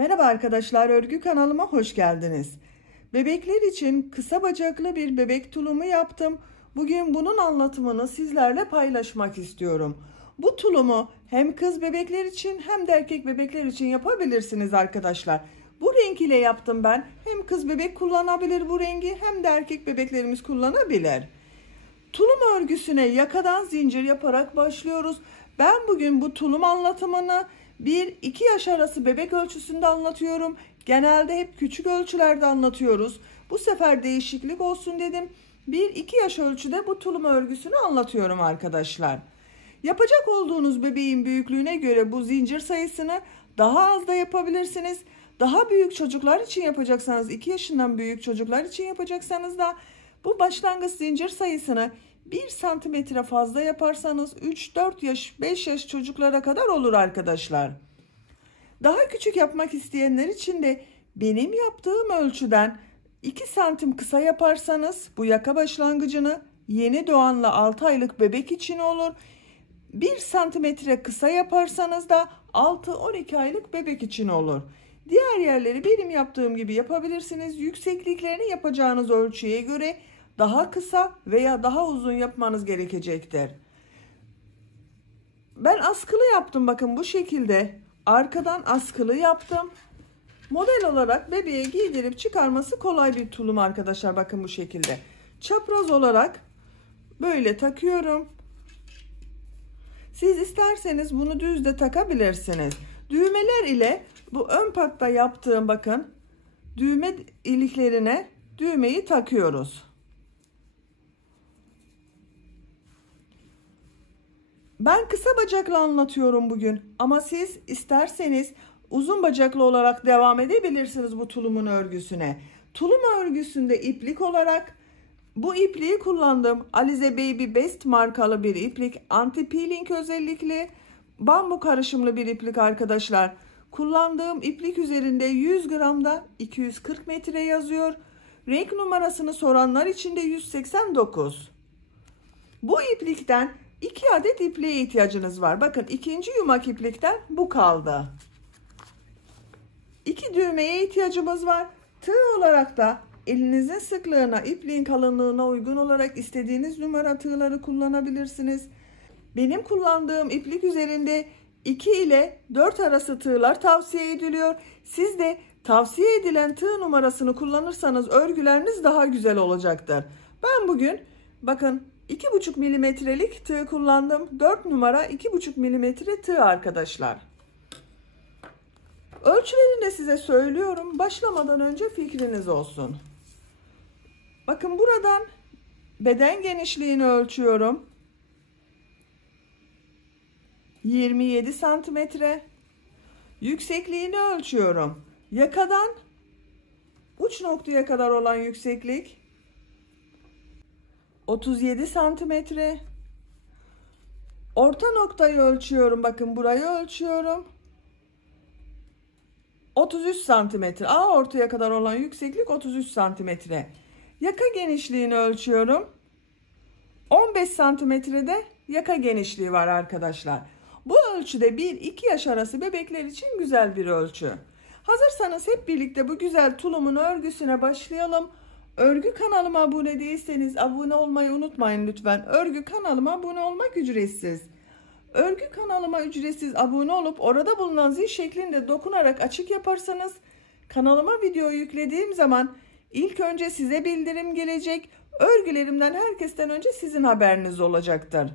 Merhaba arkadaşlar, örgü kanalıma hoş geldiniz. Bebekler için kısa bacaklı bir bebek tulumu yaptım. Bugün bunun anlatımını sizlerle paylaşmak istiyorum. Bu tulumu hem kız bebekler için hem de erkek bebekler için yapabilirsiniz arkadaşlar. Bu renk ile yaptım ben. Hem kız bebek kullanabilir bu rengi hem de erkek bebeklerimiz kullanabilir. Tulum örgüsüne yakadan zincir yaparak başlıyoruz. Ben bugün bu tulum anlatımını 1-2 yaş arası bebek ölçüsünde anlatıyorum. Genelde hep küçük ölçülerde anlatıyoruz. Bu sefer değişiklik olsun dedim. 1-2 yaş ölçüde bu tulum örgüsünü anlatıyorum arkadaşlar. Yapacak olduğunuz bebeğin büyüklüğüne göre bu zincir sayısını daha az da yapabilirsiniz. Daha büyük çocuklar için yapacaksanız, 2 yaşından büyük çocuklar için yapacaksanız da bu başlangıç zincir sayısını 1 santimetre fazla yaparsanız 3-4 yaş, 5 yaş çocuklara kadar olur arkadaşlar. Daha küçük yapmak isteyenler için de benim yaptığım ölçüden 2 santim kısa yaparsanız bu yaka başlangıcını yeni doğanla 6 aylık bebek için olur. 1 santimetre kısa yaparsanız da 6-12 aylık bebek için olur. Diğer yerleri benim yaptığım gibi yapabilirsiniz. Yüksekliklerini yapacağınız ölçüye göre daha kısa veya daha uzun yapmanız gerekecektir. Ben askılı yaptım, bakın bu şekilde. Arkadan askılı yaptım. Model olarak bebeğe giydirip çıkarması kolay bir tulum arkadaşlar, bakın bu şekilde. Çapraz olarak böyle takıyorum. Siz isterseniz bunu düz de takabilirsiniz. Düğmeler ile bu ön patta yaptığım bakın düğme iliklerine düğmeyi takıyoruz. Ben kısa bacaklı anlatıyorum bugün ama siz isterseniz uzun bacaklı olarak devam edebilirsiniz bu tulumun örgüsüne. Tulum örgüsünde iplik olarak bu ipliği kullandım. Alize Baby Best markalı bir iplik. Anti peeling özellikli bambu karışımlı bir iplik arkadaşlar. Kullandığım iplik üzerinde 100 gramda 240 metre yazıyor. Renk numarasını soranlar için de 189. Bu iplikten 2 adet ipliğe ihtiyacınız var. Bakın ikinci yumak iplikten bu kaldı. 2 düğmeye ihtiyacımız var. Tığ olarak da elinizin sıklığına, ipliğin kalınlığına uygun olarak istediğiniz numara tığları kullanabilirsiniz. Benim kullandığım iplik üzerinde 2 ile 4 arası tığlar tavsiye ediliyor. Siz de tavsiye edilen tığ numarasını kullanırsanız örgüleriniz daha güzel olacaktır. Ben bugün bakın 2,5 milimetrelik tığ kullandım. 4 numara 2,5 milimetre tığ arkadaşlar. Ölçülerini de size söylüyorum. Başlamadan önce fikriniz olsun. Bakın buradan beden genişliğini ölçüyorum. 27 santimetre. Yüksekliğini ölçüyorum. Yakadan uç noktaya kadar olan yükseklik 37 santimetre. Orta noktayı ölçüyorum. Bakın burayı ölçüyorum. 33 santimetre. Ortaya kadar olan yükseklik 33 santimetre. Yaka genişliğini ölçüyorum. 15 santimetrede yaka genişliği var arkadaşlar. Bu ölçüde 1-2 yaş arası bebekler için güzel bir ölçü. Hazırsanız hep birlikte bu güzel tulumun örgüsüne başlayalım. Örgü kanalıma abone değilseniz abone olmayı unutmayın lütfen. Örgü kanalıma abone olmak ücretsiz. Örgü kanalıma ücretsiz abone olup orada bulunan zil şeklinde dokunarak açık yaparsanız kanalıma video yüklediğim zaman ilk önce size bildirim gelecek. Örgülerimden herkesten önce sizin haberiniz olacaktır.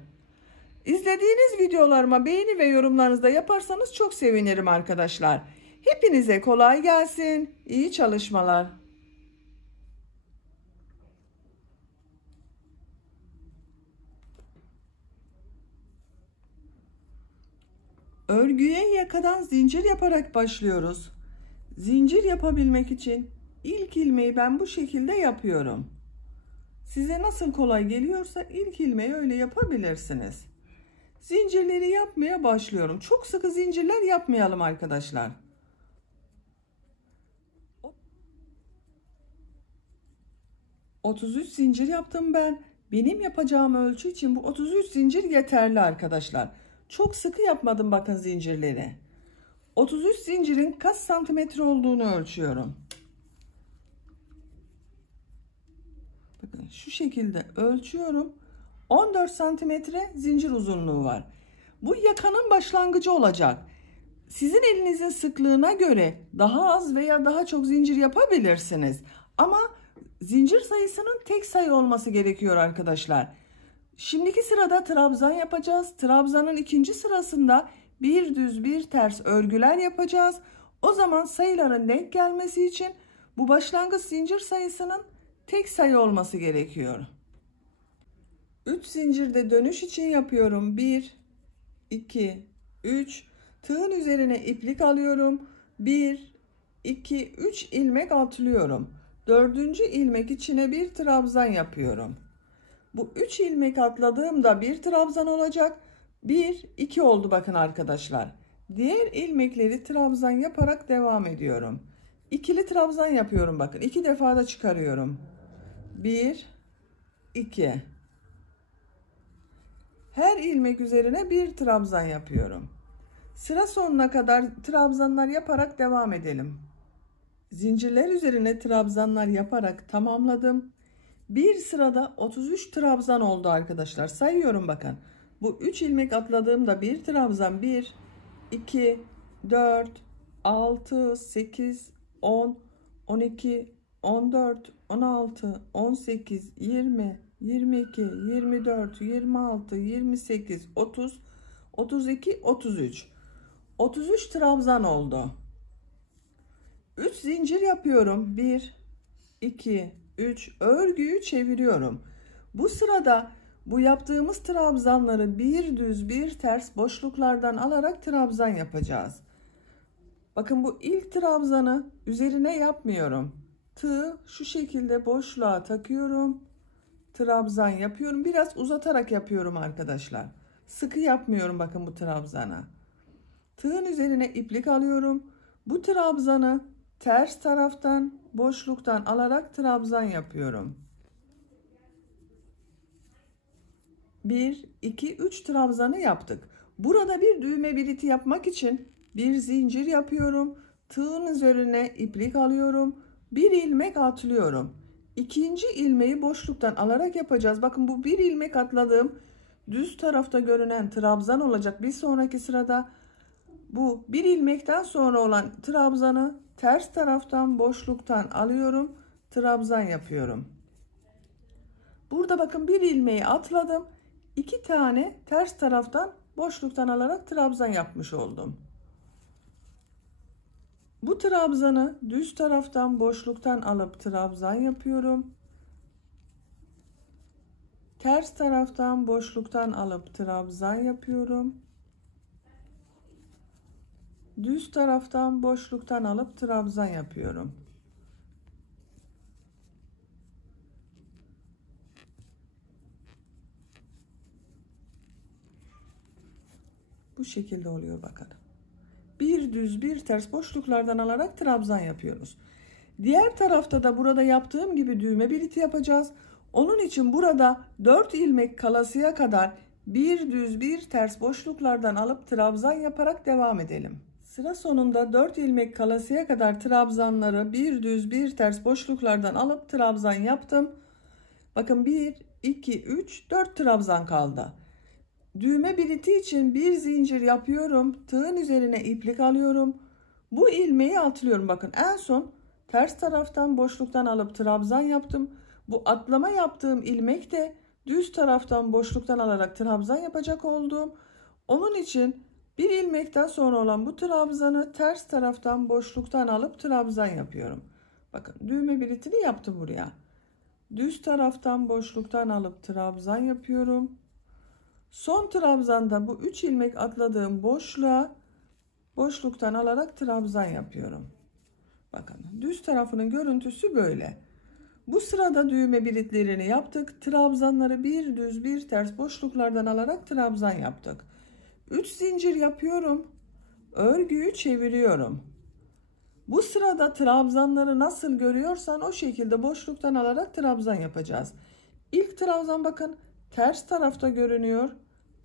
İzlediğiniz videolarıma beğeni ve yorumlarınızı da yaparsanız çok sevinirim arkadaşlar. Hepinize kolay gelsin. İyi çalışmalar. Örgüye yakadan zincir yaparak başlıyoruz. Zincir yapabilmek için ilk ilmeği ben bu şekilde yapıyorum. Size nasıl kolay geliyorsa ilk ilmeği öyle yapabilirsiniz. Zincirleri yapmaya başlıyorum. Çok sıkı zincirler yapmayalım arkadaşlar. 33 zincir yaptım ben. Benim yapacağım ölçü için bu 33 zincir yeterli arkadaşlar. Çok sıkı yapmadım bakın zincirleri. 33 zincirin kaç santimetre olduğunu ölçüyorum. Bakın şu şekilde ölçüyorum. 14 santimetre zincir uzunluğu var. Bu yakanın başlangıcı olacak. Sizin elinizin sıklığına göre daha az veya daha çok zincir yapabilirsiniz. Ama zincir sayısının tek sayı olması gerekiyor arkadaşlar. Şimdiki sırada trabzan yapacağız. Trabzanın ikinci sırasında bir düz bir ters örgüler yapacağız. O zaman sayıların denk gelmesi için bu başlangıç zincir sayısının tek sayı olması gerekiyor. 3 zincirde dönüş için yapıyorum. 1, 2, 3. Tığın üzerine iplik alıyorum. 1, 2, 3 ilmek atlıyorum. 4. ilmek içine bir trabzan yapıyorum. Bu 3 ilmek atladığımda bir trabzan olacak. 1, 2 oldu bakın arkadaşlar. Diğer ilmekleri trabzan yaparak devam ediyorum. İkili trabzan yapıyorum bakın. 2 defa da çıkarıyorum. 1, 2. Her ilmek üzerine bir trabzan yapıyorum. Sıra sonuna kadar trabzanlar yaparak devam edelim. Zincirler üzerine trabzanlar yaparak tamamladım. Bir sırada 33 trabzan oldu arkadaşlar. Sayıyorum bakın. Bu 3 ilmek atladığımda bir trabzan 1, 2, 4, 6, 8, 10, 12, 14, 16, 18, 20, 22, 24, 26, 28, 30, 32, 33. 33 trabzan oldu. 3 zincir yapıyorum. 1, 2, 3 örgüyü çeviriyorum. Bu sırada bu yaptığımız trabzanları bir düz bir ters boşluklardan alarak trabzan yapacağız. Bakın bu ilk trabzanı üzerine yapmıyorum. Tığı şu şekilde boşluğa takıyorum. Trabzan yapıyorum. Biraz uzatarak yapıyorum arkadaşlar. Sıkı yapmıyorum bakın bu trabzana. Tığın üzerine iplik alıyorum. Bu trabzanı ters taraftan boşluktan alarak trabzan yapıyorum. 1, 2, 3 trabzanı yaptık. Burada bir düğme biriti yapmak için bir zincir yapıyorum. Tığın üzerine iplik alıyorum. Bir ilmek atlıyorum. İkinci ilmeği boşluktan alarak yapacağız. Bakın bu bir ilmek atladığım düz tarafta görünen trabzan olacak. Bir sonraki sırada bu bir ilmekten sonra olan trabzanı ters taraftan boşluktan alıyorum. Trabzan yapıyorum. Burada bakın bir ilmeği atladım. 2 tane ters taraftan boşluktan alarak trabzan yapmış oldum. Bu trabzanı düz taraftan boşluktan alıp trabzan yapıyorum. Ters taraftan boşluktan alıp trabzan yapıyorum. Düz taraftan boşluktan alıp trabzan yapıyorum. Bu şekilde oluyor bakın. Bir düz bir ters boşluklardan alarak trabzan yapıyoruz. Diğer tarafta da burada yaptığım gibi düğme biriti yapacağız. Onun için burada 4 ilmek kalasıya kadar bir düz bir ters boşluklardan alıp trabzan yaparak devam edelim. Sıra sonunda 4 ilmek kalasıya kadar trabzanları bir düz bir ters boşluklardan alıp trabzan yaptım. Bakın 1, 2, 3, 4 trabzan kaldı. Düğme biriti için bir zincir yapıyorum. Tığın üzerine iplik alıyorum. Bu ilmeği atlıyorum. Bakın en son ters taraftan boşluktan alıp trabzan yaptım. Bu atlama yaptığım ilmek de düz taraftan boşluktan alarak trabzan yapacak olduğum. Onun için bir ilmekten sonra olan bu trabzanı ters taraftan boşluktan alıp trabzan yapıyorum. Bakın düğme biritini yaptım buraya. Düz taraftan boşluktan alıp trabzan yapıyorum. Son trabzanda bu 3 ilmek atladığım boşluğa boşluktan alarak trabzan yapıyorum. Bakın düz tarafının görüntüsü böyle. Bu sırada düğme biritlerini yaptık. Trabzanları bir düz bir ters boşluklardan alarak trabzan yaptık. 3 zincir yapıyorum. Örgüyü çeviriyorum. Bu sırada trabzanları nasıl görüyorsan o şekilde boşluktan alarak trabzan yapacağız. İlk trabzan bakın ters tarafta görünüyor.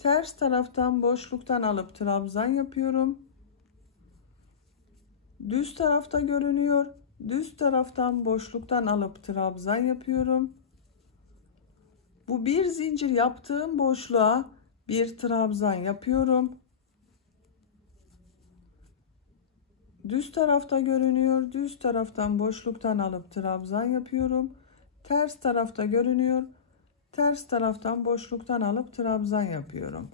Ters taraftan boşluktan alıp trabzan yapıyorum. Düz tarafta görünüyor. Düz taraftan boşluktan alıp trabzan yapıyorum. Bu bir zincir yaptığım boşluğa bir trabzan yapıyorum. Düz tarafta görünüyor. Düz taraftan boşluktan alıp trabzan yapıyorum. Ters tarafta görünüyor. Ters taraftan boşluktan alıp trabzan yapıyorum.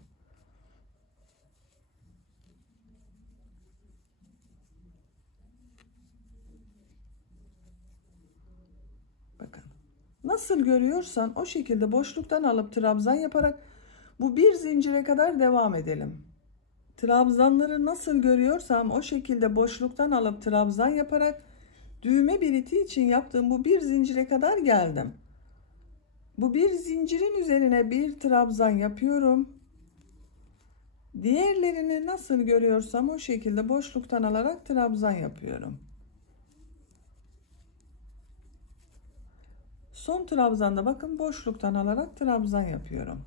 Bakın. Nasıl görüyorsan o şekilde boşluktan alıp trabzan yaparak bu bir zincire kadar devam edelim. Trabzanları nasıl görüyorsam o şekilde boşluktan alıp trabzan yaparak düğme biliti için yaptığım bu bir zincire kadar geldim. Bu bir zincirin üzerine bir trabzan yapıyorum. Diğerlerini nasıl görüyorsam o şekilde boşluktan alarak trabzan yapıyorum. Son trabzanda bakın boşluktan alarak trabzan yapıyorum.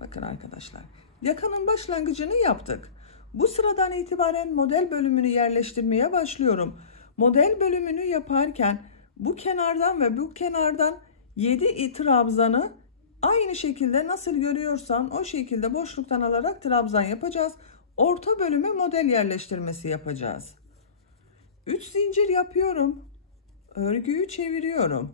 Bakın arkadaşlar. Yakanın başlangıcını yaptık. Bu sıradan itibaren model bölümünü yerleştirmeye başlıyorum. Model bölümünü yaparken bu kenardan ve bu kenardan 7 trabzanı aynı şekilde nasıl görüyorsan o şekilde boşluktan alarak trabzan yapacağız. Orta bölüme model yerleştirmesi yapacağız. 3 zincir yapıyorum. Örgüyü çeviriyorum.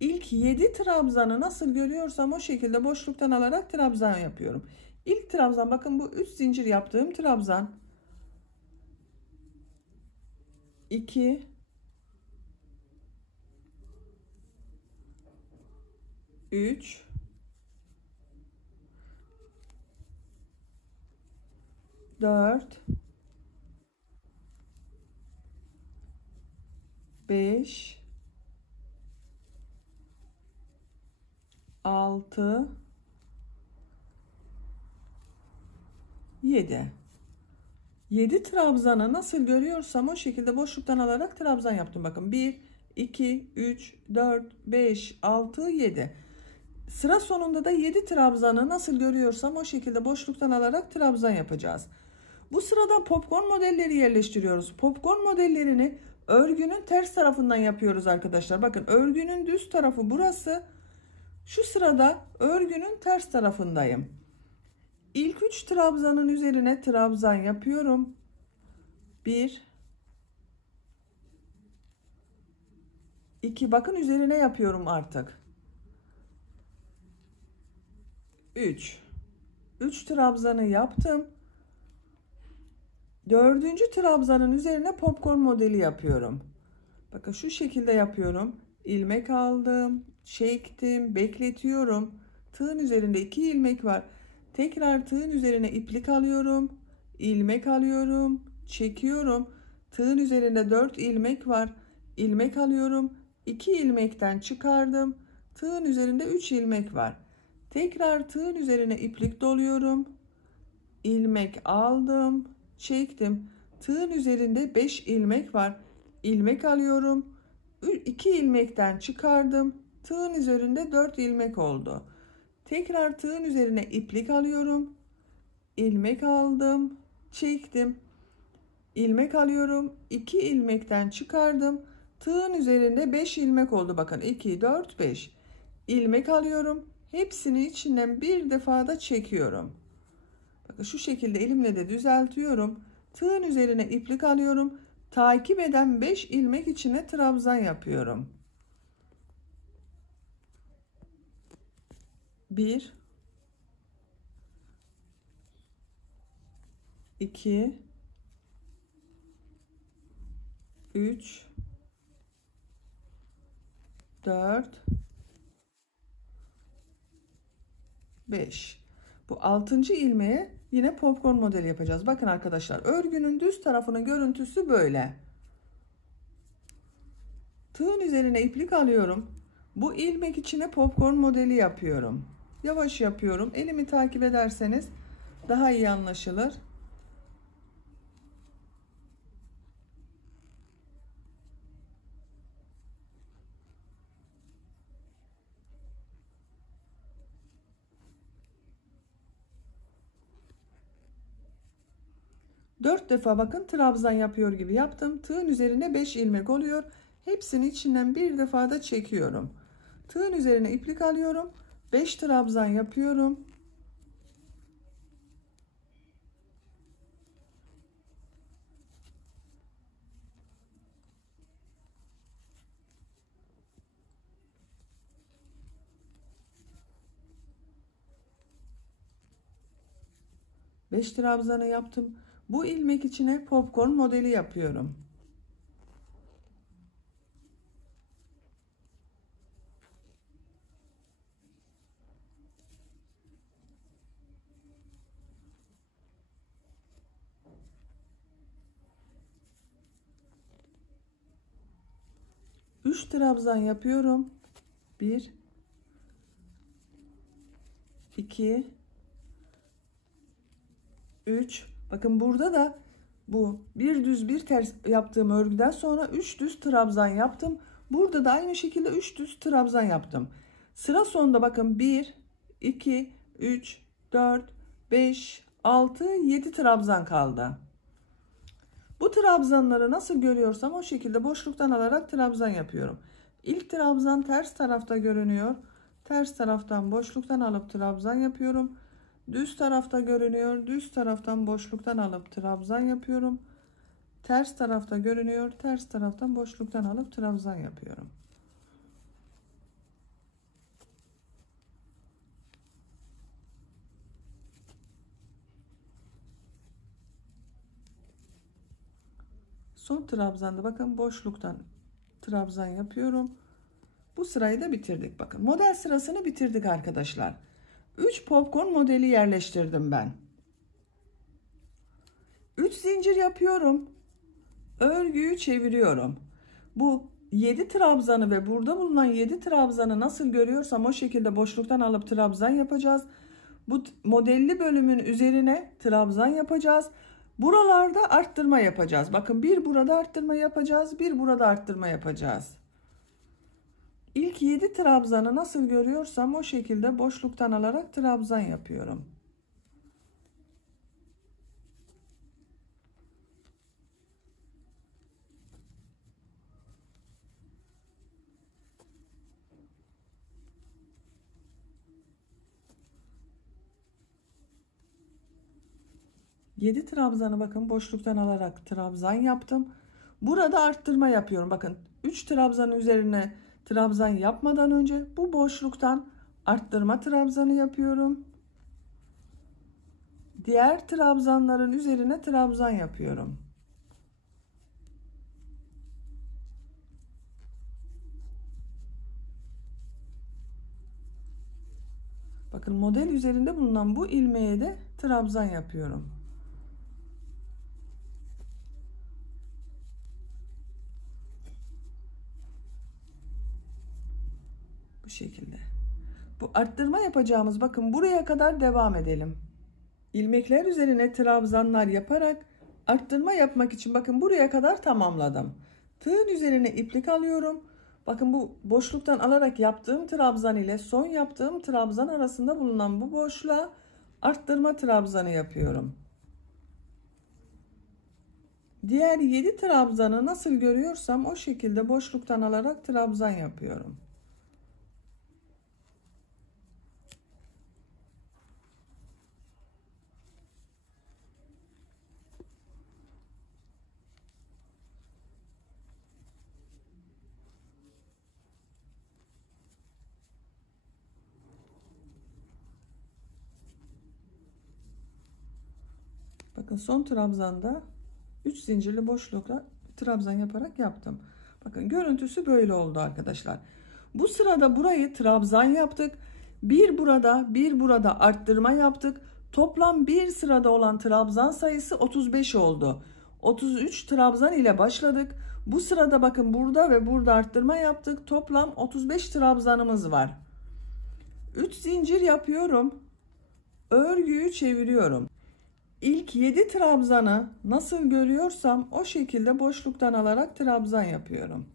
İlk 7 trabzanı nasıl görüyorsam o şekilde boşluktan alarak trabzan yapıyorum. İlk trabzan bakın bu 3 zincir yaptığım trabzan. 2 3 4 5 6 7 trabzanı nasıl görüyorsam o şekilde boşluktan alarak trabzan yaptım. Bakın 1 2 3 4 5 6 7. Sıra sonunda da 7 trabzanı nasıl görüyorsam o şekilde boşluktan alarak trabzan yapacağız. Bu sırada popcorn modelleri yerleştiriyoruz. Popcorn modellerini örgünün ters tarafından yapıyoruz arkadaşlar. Bakın örgünün düz tarafı burası. Şu sırada örgünün ters tarafındayım. İlk 3 trabzanın üzerine trabzan yapıyorum. 1 2 bakın üzerine yapıyorum artık. 3 trabzanı yaptım. 4. trabzanın üzerine popcorn modeli yapıyorum. Bakın şu şekilde yapıyorum. İlmek aldım, çektim, bekletiyorum. Tığın üzerinde 2 ilmek var. Tekrar tığın üzerine iplik alıyorum, ilmek alıyorum, çekiyorum. Tığın üzerinde 4 ilmek var. İlmek alıyorum. 2 ilmekten çıkardım. Tığın üzerinde 3 ilmek var. Tekrar tığın üzerine iplik doluyorum. İlmek aldım, çektim. Tığın üzerinde 5 ilmek var. İlmek alıyorum. 2 ilmekten çıkardım. Tığın üzerinde 4 ilmek oldu. Tekrar tığın üzerine iplik alıyorum. İlmek aldım, çektim. İlmek alıyorum. 2 ilmekten çıkardım. Tığın üzerinde 5 ilmek oldu. Bakın 2 4 5. İlmek alıyorum. Hepsini içinden bir defada çekiyorum. Bakın şu şekilde elimle de düzeltiyorum. Tığın üzerine iplik alıyorum. Takip eden 5 ilmek içine trabzan yapıyorum. 1 2 3 4 5. Bu 6. ilmeğe yine popcorn modeli yapacağız. Bakın arkadaşlar örgünün düz tarafının görüntüsü böyle. Tığın üzerine iplik alıyorum. Bu ilmek içine popcorn modeli yapıyorum. Yavaş yapıyorum. Elimi takip ederseniz daha iyi anlaşılır. 4 defa bakın trabzan yapıyor gibi yaptım. Tığın üzerine 5 ilmek oluyor. Hepsini içinden bir defa da çekiyorum. Tığın üzerine iplik alıyorum. 5 trabzan yapıyorum. Beş trabzanı yaptım. Bu ilmek içine popcorn modeli yapıyorum. Üç trabzan yapıyorum. 1 2 3. Bakın burada da bu bir düz bir ters yaptığım örgüden sonra 3 düz trabzan yaptım. Burada da aynı şekilde 3 düz trabzan yaptım. Sıra sonunda bakın 1 2 3 4 5 6 7 trabzan kaldı. Bu trabzanları nasıl görüyorsam o şekilde boşluktan alarak trabzan yapıyorum. İlk trabzan ters tarafta görünüyor. Ters taraftan boşluktan alıp trabzan yapıyorum. Düz tarafta görünüyor. Düz taraftan boşluktan alıp trabzan yapıyorum. Ters tarafta görünüyor. Ters taraftan boşluktan alıp trabzan yapıyorum. Son trabzanda bakın boşluktan trabzan yapıyorum. Bu sırayı da bitirdik. Bakın model sırasını bitirdik arkadaşlar. 3 popcorn modeli yerleştirdim ben. 3 zincir yapıyorum. Örgüyü çeviriyorum. Bu 7 trabzanı ve burada bulunan 7 trabzanı nasıl görüyorsam o şekilde boşluktan alıp trabzan yapacağız. Bu modelli bölümün üzerine trabzan yapacağız. Buralarda arttırma yapacağız. Bakın bir burada arttırma yapacağız, bir burada arttırma yapacağız. İlk 7 trabzanı nasıl görüyorsam o şekilde boşluktan alarak trabzan yapıyorum. Yedi trabzanı bakın boşluktan alarak trabzan yaptım. Burada arttırma yapıyorum. Bakın 3 trabzanın üzerine trabzan yapmadan önce bu boşluktan arttırma trabzanı yapıyorum. Diğer trabzanların üzerine trabzan yapıyorum. Bakın model üzerinde bulunan bu ilmeğe de trabzan yapıyorum. Bu şekilde. Bu arttırma yapacağımız bakın buraya kadar devam edelim. İlmekler üzerine trabzanlar yaparak arttırma yapmak için bakın buraya kadar tamamladım. Tığın üzerine iplik alıyorum. Bakın bu boşluktan alarak yaptığım trabzan ile son yaptığım trabzan arasında bulunan bu boşluğa arttırma trabzanı yapıyorum. Diğer 7 trabzanı nasıl görüyorsam o şekilde boşluktan alarak trabzan yapıyorum. Bakın son trabzanda 3 zincirli boşlukla trabzan yaparak yaptım. Bakın görüntüsü böyle oldu arkadaşlar. Bu sırada burayı trabzan yaptık. Bir burada, bir burada arttırma yaptık. Toplam bir sırada olan trabzan sayısı 35 oldu. 33 trabzan ile başladık. Bu sırada bakın burada ve burada arttırma yaptık. Toplam 35 trabzanımız var. 3 zincir yapıyorum. Örgüyü çeviriyorum. İlk 7 trabzanı nasıl görüyorsam o şekilde boşluktan alarak trabzan yapıyorum.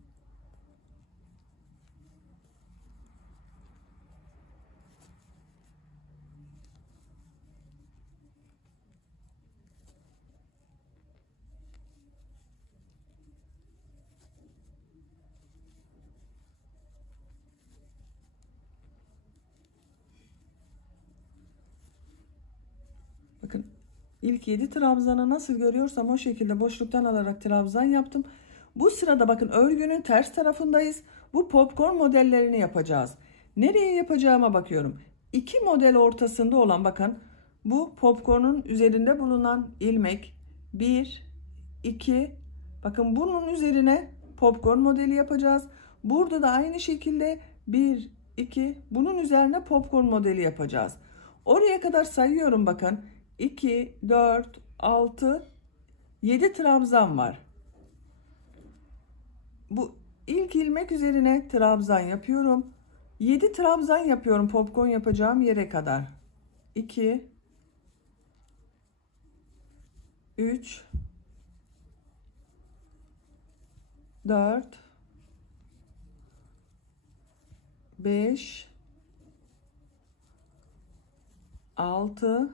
Bakın ilk 7 trabzanı nasıl görüyorsam o şekilde boşluktan alarak trabzan yaptım. Bu sırada bakın örgünün ters tarafındayız. Bu popcorn modellerini yapacağız. Nereye yapacağıma bakıyorum. İki model ortasında olan bakın bu popcornun üzerinde bulunan ilmek 1, 2, bakın bunun üzerine popcorn modeli yapacağız. Burada da aynı şekilde 1, 2, bunun üzerine popcorn modeli yapacağız. Oraya kadar sayıyorum bakın. 2, 4, 6, 7 trabzan var. Bu ilk ilmek üzerine trabzan yapıyorum. 7 trabzan yapıyorum popcorn yapacağım yere kadar. 2, 3, 4, 5, 6,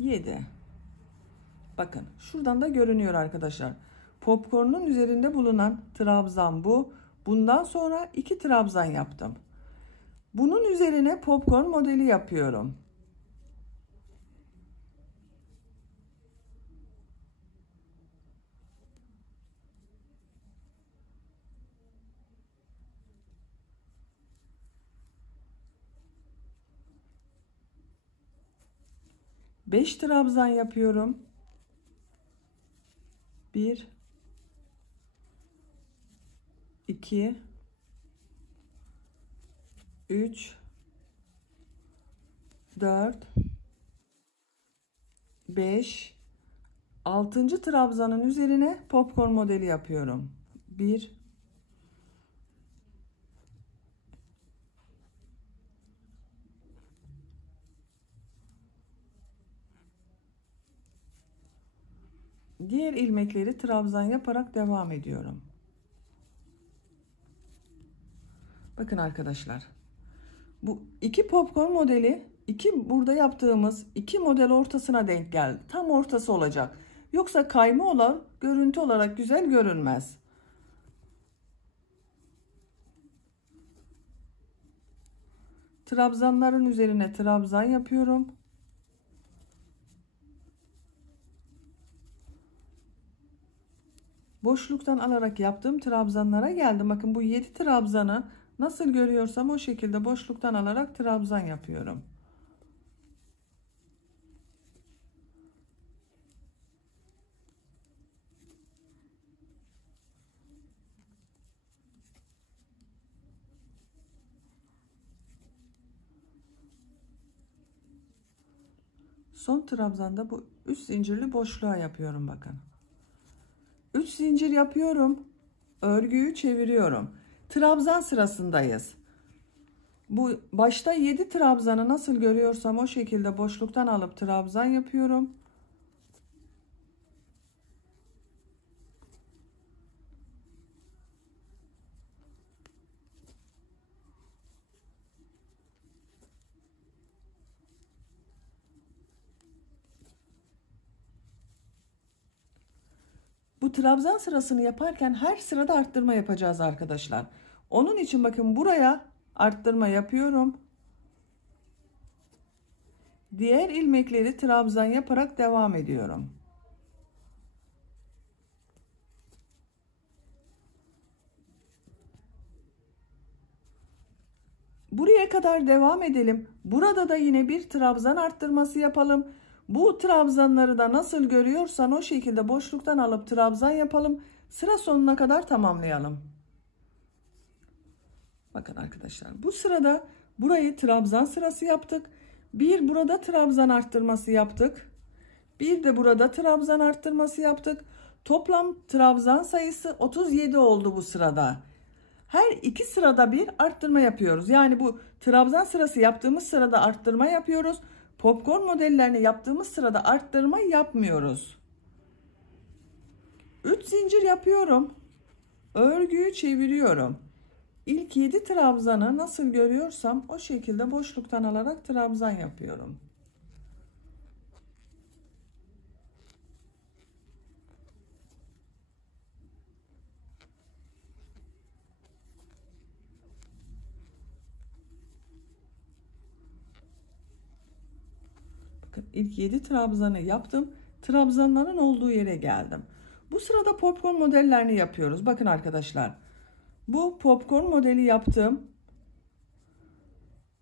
7. Bakın şuradan da görünüyor arkadaşlar. Popcorn'un üzerinde bulunan trabzan bu. Bundan sonra 2 trabzan yaptım. Bunun üzerine popcorn modeli yapıyorum. Beş trabzan yapıyorum. 1, 2, 3, 4, 5, 6. trabzanın üzerine popcorn modeli yapıyorum. 1, 2, diğer ilmekleri trabzan yaparak devam ediyorum. Bakın arkadaşlar. Bu iki popcorn modeli burada yaptığımız iki model ortasına denk geldi. Tam ortası olacak. Yoksa kayma olan görüntü olarak güzel görünmez. Trabzanların üzerine trabzan yapıyorum. Boşluktan alarak yaptığım trabzanlara geldim. Bakın bu 7 trabzanı nasıl görüyorsam o şekilde boşluktan alarak trabzan yapıyorum. Son trabzanda bu 3 zincirli boşluğa yapıyorum bakın. 3 zincir yapıyorum. Örgüyü çeviriyorum. Trabzan sırasındayız. Bu başta 7 trabzanı nasıl görüyorsam o şekilde boşluktan alıp trabzan yapıyorum. Bu trabzan sırasını yaparken her sırada arttırma yapacağız arkadaşlar. Onun için bakın buraya arttırma yapıyorum. Diğer ilmekleri trabzan yaparak devam ediyorum. Buraya kadar devam edelim. Burada da yine bir trabzan arttırması yapalım. Bu trabzanları da nasıl görüyorsan o şekilde boşluktan alıp trabzan yapalım. Sıra sonuna kadar tamamlayalım. Bakın arkadaşlar bu sırada burayı trabzan sırası yaptık. Bir burada trabzan arttırması yaptık. Bir de burada trabzan arttırması yaptık. Toplam trabzan sayısı 37 oldu bu sırada. Her iki sırada bir arttırma yapıyoruz. Yani bu trabzan sırası yaptığımız sırada arttırma yapıyoruz. Popcorn modellerini yaptığımız sırada arttırma yapmıyoruz. 3 zincir yapıyorum. Örgüyü çeviriyorum. İlk 7 trabzanı nasıl görüyorsam o şekilde boşluktan alarak trabzan yapıyorum. Bakın ilk 7 trabzanı yaptım. Trabzanların olduğu yere geldim. Bu sırada popcorn modellerini yapıyoruz. Bakın arkadaşlar. Bu popcorn modeli yaptığım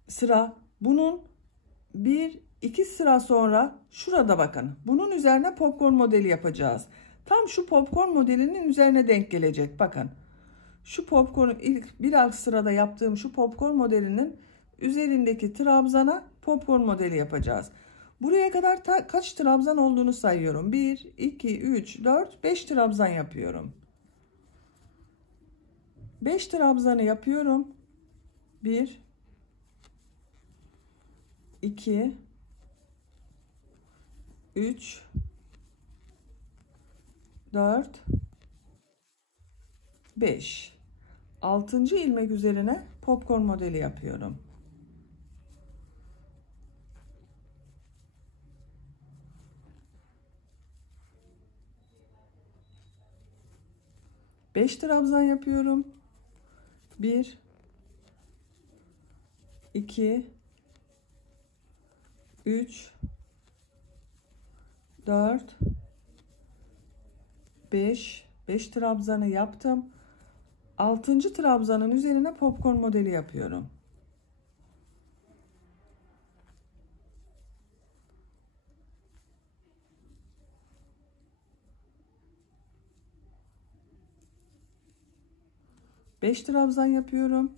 sıra, bunun 1-2 sıra sonra şurada bakın. Bunun üzerine popcorn modeli yapacağız. Tam şu popcorn modelinin üzerine denk gelecek. Bakın. Şu popcorn ilk bir alt sırada yaptığım şu popcorn modelinin üzerindeki trabzana popcorn modeli yapacağız. Buraya kadar kaç trabzan olduğunu sayıyorum. 1, 2, 3, 4, 5 trabzan yapıyorum. 5 trabzanı yapıyorum. 1, 2, 3, 4, 5. 6. ilmek üzerine popcorn modeli yapıyorum. Beş trabzan yapıyorum. 1, 2, 3, 4, 5. 5 trabzanı yaptım. 6. trabzanın üzerine popcorn modeli yapıyorum. Beş trabzan yapıyorum.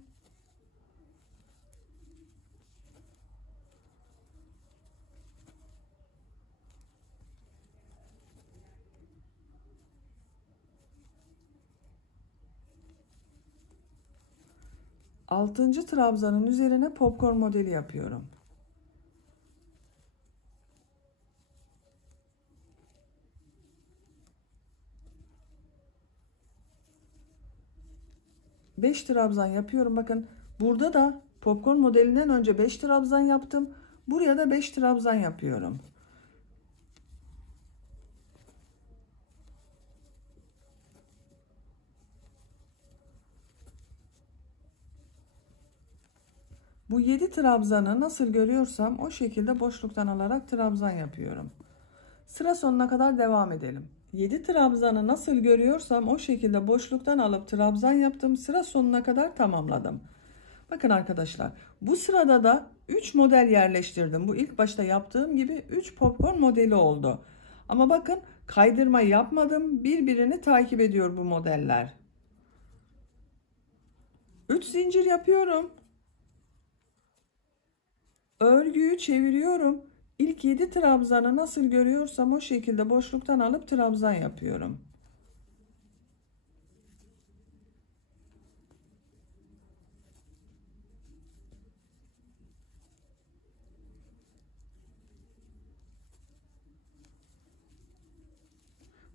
Altıncı trabzanın üzerine popcorn modeli yapıyorum. Beş trabzan yapıyorum. Bakın burada da popcorn modelinden önce 5 trabzan yaptım. Buraya da 5 trabzan yapıyorum. Bu 7 trabzanı nasıl görüyorsam o şekilde boşluktan alarak trabzan yapıyorum. Sıra sonuna kadar devam edelim. 7 trabzanı nasıl görüyorsam o şekilde boşluktan alıp trabzan yaptım. Sıra sonuna kadar tamamladım. Bakın arkadaşlar, bu sırada da 3 model yerleştirdim. Bu ilk başta yaptığım gibi 3 popcorn modeli oldu. Ama bakın kaydırma yapmadım. Birbirini takip ediyor bu modeller. 3 zincir yapıyorum. Örgüyü çeviriyorum. İlk 7 trabzanı nasıl görüyorsam o şekilde boşluktan alıp trabzan yapıyorum.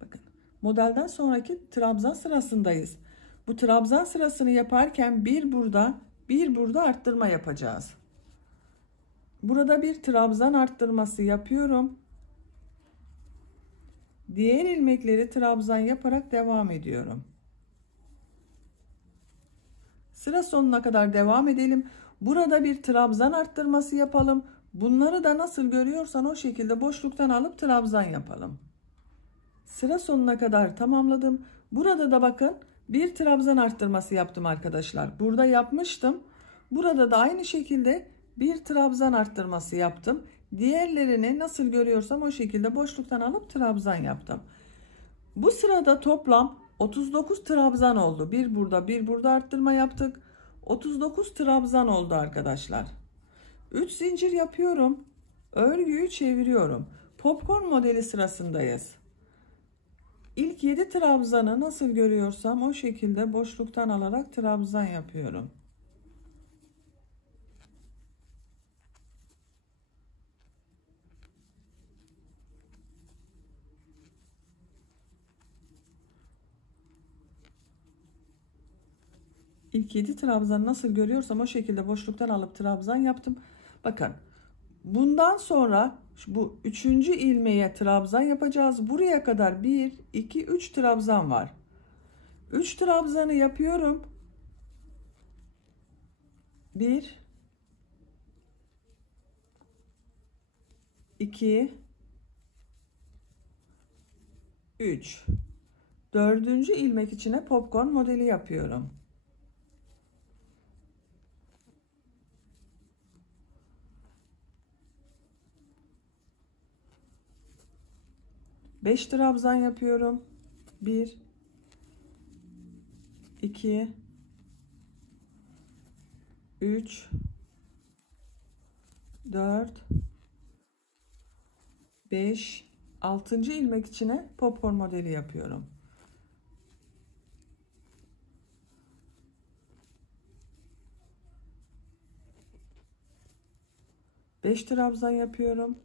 Bakın modelden sonraki trabzan sırasındayız. Bu trabzan sırasını yaparken bir burada arttırma yapacağız. Burada bir trabzan arttırması yapıyorum. Diğer ilmekleri trabzan yaparak devam ediyorum. Sıra sonuna kadar devam edelim. Burada bir trabzan arttırması yapalım. Bunları da nasıl görüyorsan o şekilde boşluktan alıp trabzan yapalım. Sıra sonuna kadar tamamladım. Burada da bakın bir trabzan arttırması yaptım arkadaşlar. Burada yapmıştım. Burada da aynı şekilde bir trabzan arttırması yaptım. Diğerlerini nasıl görüyorsam o şekilde boşluktan alıp trabzan yaptım. Bu sırada toplam 39 trabzan oldu. Bir burada arttırma yaptık. 39 trabzan oldu arkadaşlar. 3 zincir yapıyorum. Örgüyü çeviriyorum. Popcorn modeli sırasındayız. İlk 7 trabzanı nasıl görüyorsam o şekilde boşluktan alarak trabzan yapıyorum. İlk 7 trabzanı nasıl görüyorsam o şekilde boşluktan alıp trabzan yaptım. Bakın bundan sonra bu 3. ilmeğe trabzan yapacağız. Buraya kadar 1, 2, 3 trabzan var. 3 trabzanı yapıyorum. 1, 2, 3. Dördüncü ilmek içine popcorn modeli yapıyorum. 5 trabzan yapıyorum. 1, 2, 3, 4, 5, 6. ilmek içine popcorn modeli yapıyorum. Beş trabzan yapıyorum.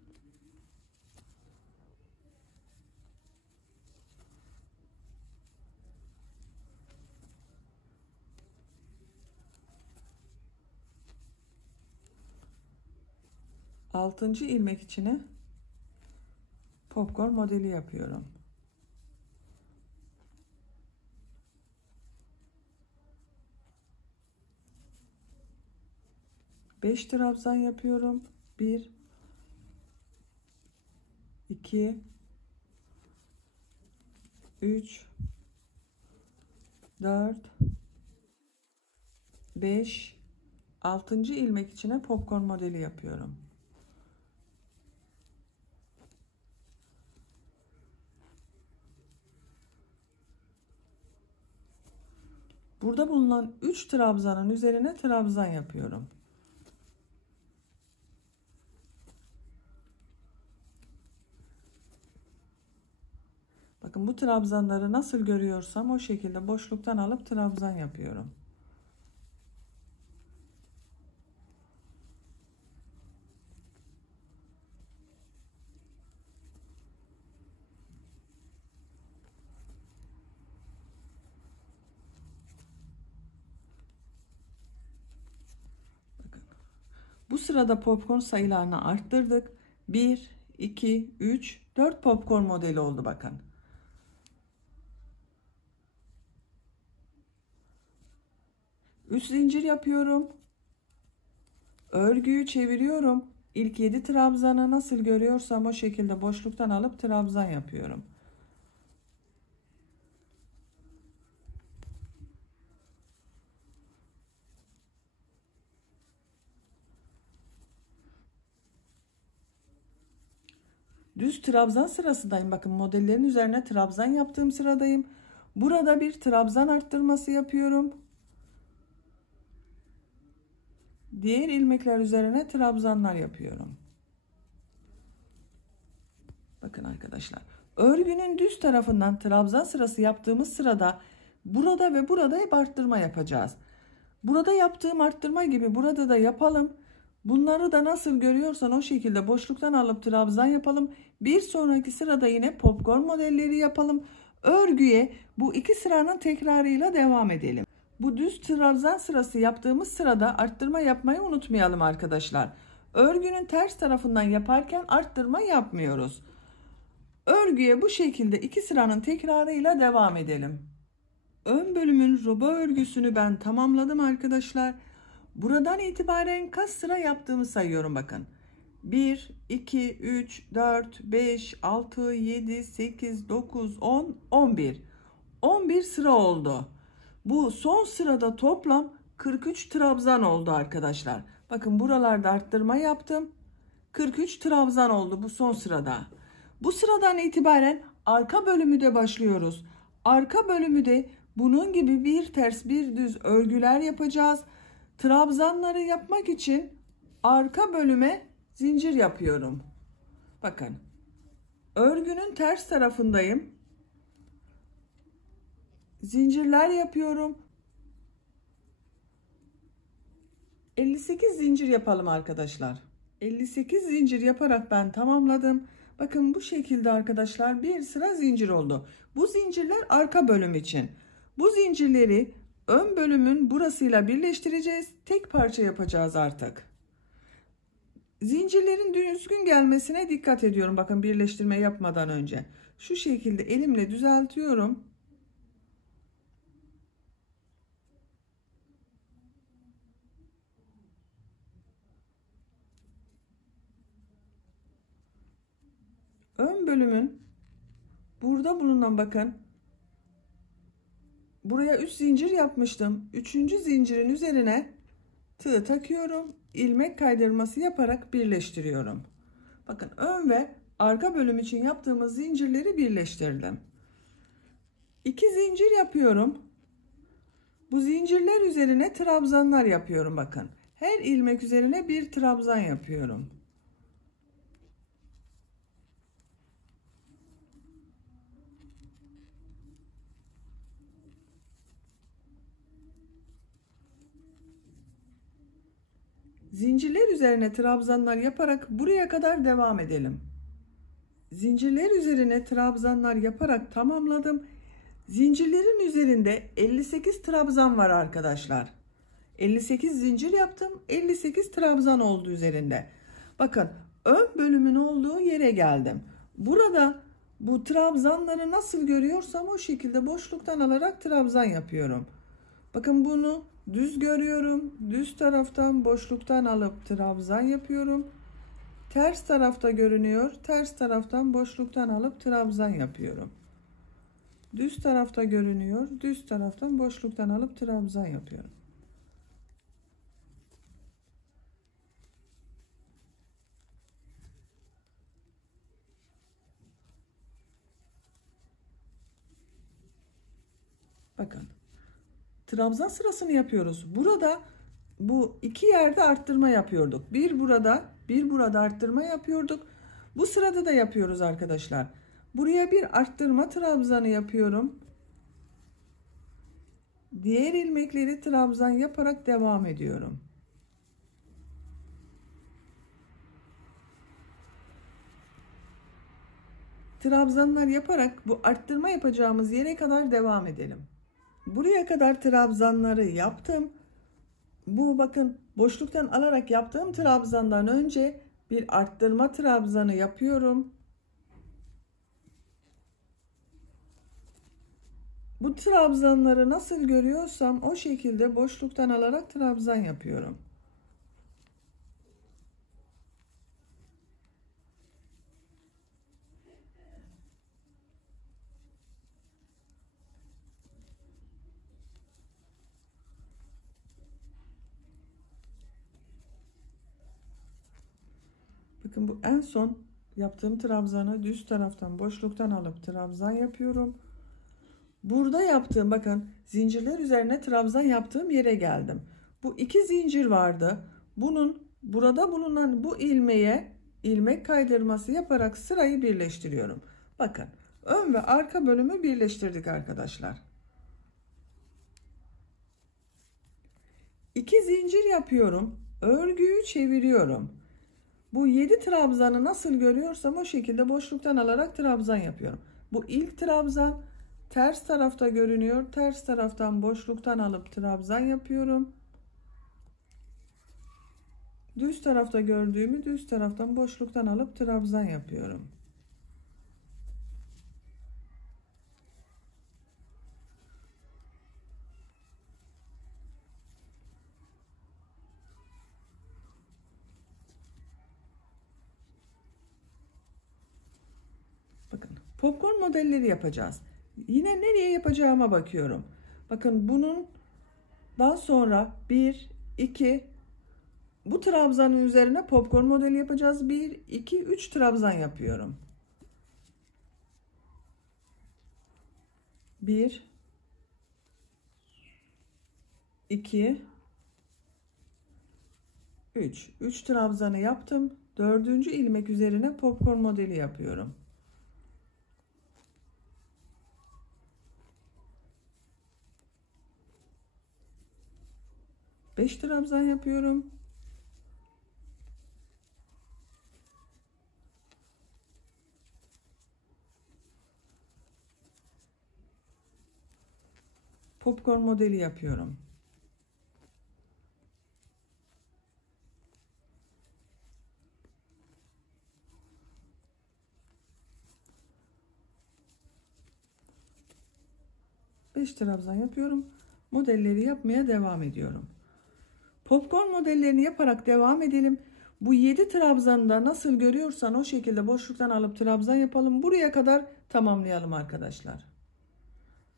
6. ilmek içine popcorn modeli yapıyorum. Beş trabzan yapıyorum. 1, 2, 3, 4, 5, 6. ilmek içine popcorn modeli yapıyorum. Burada bulunan 3 trabzanın üzerine trabzan yapıyorum. Bakın bu trabzanları nasıl görüyorsam o şekilde boşluktan alıp trabzan yapıyorum. Bakın. Bu sırada popcorn sayılarını arttırdık. 1, 2, 3, 4 popcorn modeli oldu bakın. Üç zincir yapıyorum. Örgüyü çeviriyorum. İlk 7 trabzanı nasıl görüyorsam o şekilde boşluktan alıp trabzan yapıyorum. Düz trabzan sırasındayım. Bakın modellerin üzerine trabzan yaptığım sıradayım. Burada bir trabzan arttırması yapıyorum. Diğer ilmekler üzerine trabzanlar yapıyorum. Bakın arkadaşlar. Örgünün düz tarafından trabzan sırası yaptığımız sırada burada ve burada hep arttırma yapacağız. Burada yaptığım arttırma gibi burada da yapalım. Bunları da nasıl görüyorsan o şekilde boşluktan alıp trabzan yapalım. Bir sonraki sırada yine popcorn modelleri yapalım. Örgüye bu iki sıranın tekrarıyla devam edelim. Bu düz trabzan sırası yaptığımız sırada arttırma yapmayı unutmayalım arkadaşlar. Örgünün ters tarafından yaparken arttırma yapmıyoruz. Örgüye bu şekilde iki sıranın tekrarıyla devam edelim. Ön bölümün roba örgüsünü ben tamamladım arkadaşlar. Buradan itibaren kaç sıra yaptığımı sayıyorum bakın. 1, 2, 3, 4, 5, 6, 7, 8, 9, 10, 11. 11 sıra oldu. Bu son sırada toplam 43 trabzan oldu arkadaşlar. Bakın buralarda arttırma yaptım. 43 trabzan oldu bu son sırada. Bu sıradan itibaren arka bölümü de başlıyoruz. Arka bölümü de bunun gibi bir ters bir düz örgüler yapacağız. Trabzanları yapmak için arka bölüme zincir yapıyorum. Bakın. Örgünün ters tarafındayım. Zincirler yapıyorum. 58 zincir yapalım arkadaşlar. 58 zincir yaparak ben tamamladım. Bakın bu şekilde arkadaşlar bir sıra zincir oldu. Bu zincirler arka bölüm için. Bu zincirleri ön bölümün burasıyla birleştireceğiz. Tek parça yapacağız artık. Zincirlerin düzgün gelmesine dikkat ediyorum. Bakın birleştirme yapmadan önce. Şu şekilde elimle düzeltiyorum. bölümün burada bulunan, bakın, buraya 3 zincir yapmıştım. 3. zincirin üzerine tığ takıyorum. İlmek kaydırması yaparak birleştiriyorum. Bakın, ön ve arka bölüm için yaptığımız zincirleri birleştirdim. 2 zincir yapıyorum. Bu zincirler üzerine trabzanlar yapıyorum, bakın. Her ilmek üzerine bir trabzan yapıyorum. Zincirler üzerine trabzanlar yaparak buraya kadar devam edelim. Zincirler üzerine trabzanlar yaparak tamamladım. Zincirlerin üzerinde 58 trabzan var arkadaşlar. 58 zincir yaptım. 58 trabzan oldu üzerinde. Bakın, ön bölümün olduğu yere geldim. Burada bu trabzanları nasıl görüyorsam o şekilde boşluktan alarak trabzan yapıyorum. Bakın, bunu düz görüyorum. Düz taraftan boşluktan alıp trabzan yapıyorum. Ters tarafta görünüyor. Ters taraftan boşluktan alıp trabzan yapıyorum. Düz tarafta görünüyor. Düz taraftan boşluktan alıp trabzan yapıyorum. Bakın, trabzan sırasını yapıyoruz. Burada bu iki yerde arttırma yapıyorduk. Bir burada, bir burada arttırma yapıyorduk. Bu sırada da yapıyoruz arkadaşlar. Buraya bir arttırma trabzanı yapıyorum. Diğer ilmekleri trabzan yaparak devam ediyorum. Trabzanlar yaparak bu arttırma yapacağımız yere kadar devam edelim. Buraya kadar trabzanları yaptım. Bu, bakın, boşluktan alarak yaptığım trabzandan önce bir arttırma trabzanı yapıyorum. Bu trabzanları nasıl görüyorsam o şekilde boşluktan alarak trabzan yapıyorum. Bakın, bu en son yaptığım trabzanı düz taraftan boşluktan alıp trabzan yapıyorum. Burada yaptığım, bakın, zincirler üzerine trabzan yaptığım yere geldim. Bu 2 zincir vardı. Bunun burada bulunan bu ilmeğe ilmek kaydırması yaparak sırayı birleştiriyorum. Bakın, ön ve arka bölümü birleştirdik arkadaşlar. 2 zincir yapıyorum. Örgüyü çeviriyorum. Bu 7 trabzanı nasıl görüyorsam o şekilde boşluktan alarak trabzan yapıyorum. Bu ilk trabzan ters tarafta görünüyor. Ters taraftan boşluktan alıp trabzan yapıyorum. Düz tarafta gördüğümü düz taraftan boşluktan alıp trabzan yapıyorum. Bakın, popcorn modelleri yapacağız. Yine nereye yapacağıma bakıyorum. Bakın, bundan sonra 1, 2, bu trabzanın üzerine popcorn modeli yapacağız. 1, 2, 3 trabzan yapıyorum. 1, 2, 3. 3 trabzanı yaptım. 4. ilmek üzerine popcorn modeli yapıyorum. 5 trabzan yapıyorum. Popcorn modeli yapıyorum. Beş trabzan yapıyorum. Modelleri yapmaya devam ediyorum. Popcorn modellerini yaparak devam edelim. Bu 7 trabzanı da nasıl görüyorsan o şekilde boşluktan alıp trabzan yapalım. Buraya kadar tamamlayalım arkadaşlar.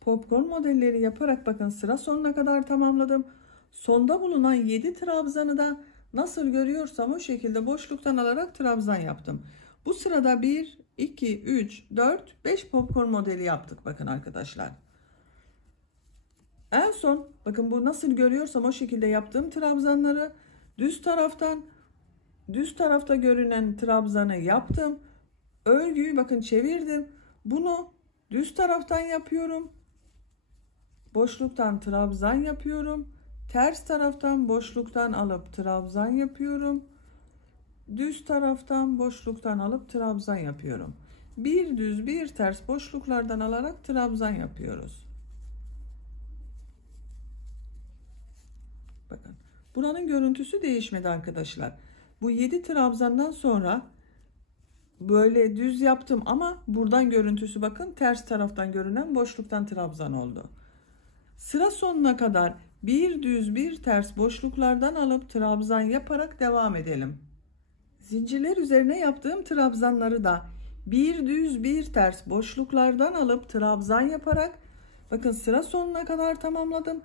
Popcorn modelleri yaparak bakın sıra sonuna kadar tamamladım. Sonda bulunan 7 trabzanı da nasıl görüyorsam o şekilde boşluktan alarak trabzan yaptım. Bu sırada 1, 2, 3, 4, 5 popcorn modeli yaptık bakın arkadaşlar. En son bakın bu nasıl görüyorsam o şekilde yaptığım trabzanları düz tarafta görünen trabzanı yaptım. Örgüyü bakın çevirdim. Bunu düz taraftan yapıyorum. Boşluktan trabzan yapıyorum. Ters taraftan boşluktan alıp trabzan yapıyorum. Düz taraftan boşluktan alıp trabzan yapıyorum. Bir düz bir ters boşluklardan alarak trabzan yapıyoruz. Bakın buranın görüntüsü değişmedi arkadaşlar. Bu 7 trabzandan sonra böyle düz yaptım ama buradan görüntüsü bakın ters taraftan görünen boşluktan trabzan oldu. Sıra sonuna kadar bir düz bir ters boşluklardan alıp trabzan yaparak devam edelim. Zincirler üzerine yaptığım trabzanları da bir düz bir ters boşluklardan alıp trabzan yaparak bakın sıra sonuna kadar tamamladım.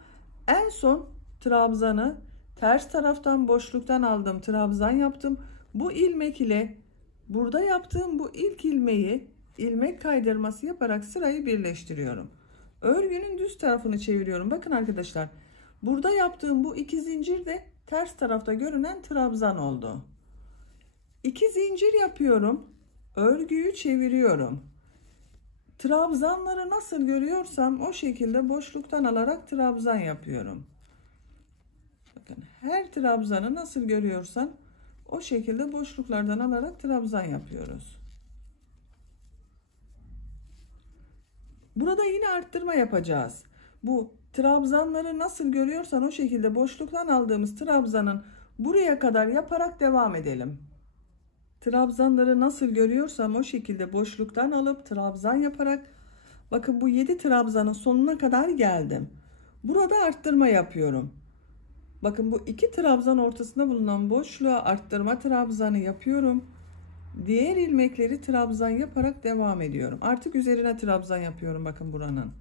En son trabzanı ters taraftan boşluktan aldım, trabzan yaptım. Bu ilmek ile burada yaptığım bu ilk ilmeği ilmek kaydırması yaparak sırayı birleştiriyorum. Örgünün düz tarafını çeviriyorum. Bakın arkadaşlar, burada yaptığım bu 2 zincir de ters tarafta görünen trabzan oldu. 2 zincir yapıyorum. Örgüyü çeviriyorum. Trabzanları nasıl görüyorsam o şekilde boşluktan alarak trabzan yapıyorum. Bakın her trabzanı nasıl görüyorsan o şekilde boşluklardan alarak trabzan yapıyoruz. Burada yine arttırma yapacağız. Bu trabzanları nasıl görüyorsan o şekilde boşluktan aldığımız trabzanın buraya kadar yaparak devam edelim. Trabzanları nasıl görüyorsam o şekilde boşluktan alıp trabzan yaparak bakın bu 7 trabzanın sonuna kadar geldim. Burada arttırma yapıyorum. Bakın bu 2 trabzan ortasında bulunan boşluğa arttırma trabzanı yapıyorum. Diğer ilmekleri trabzan yaparak devam ediyorum. Artık üzerine trabzan yapıyorum bakın buranın.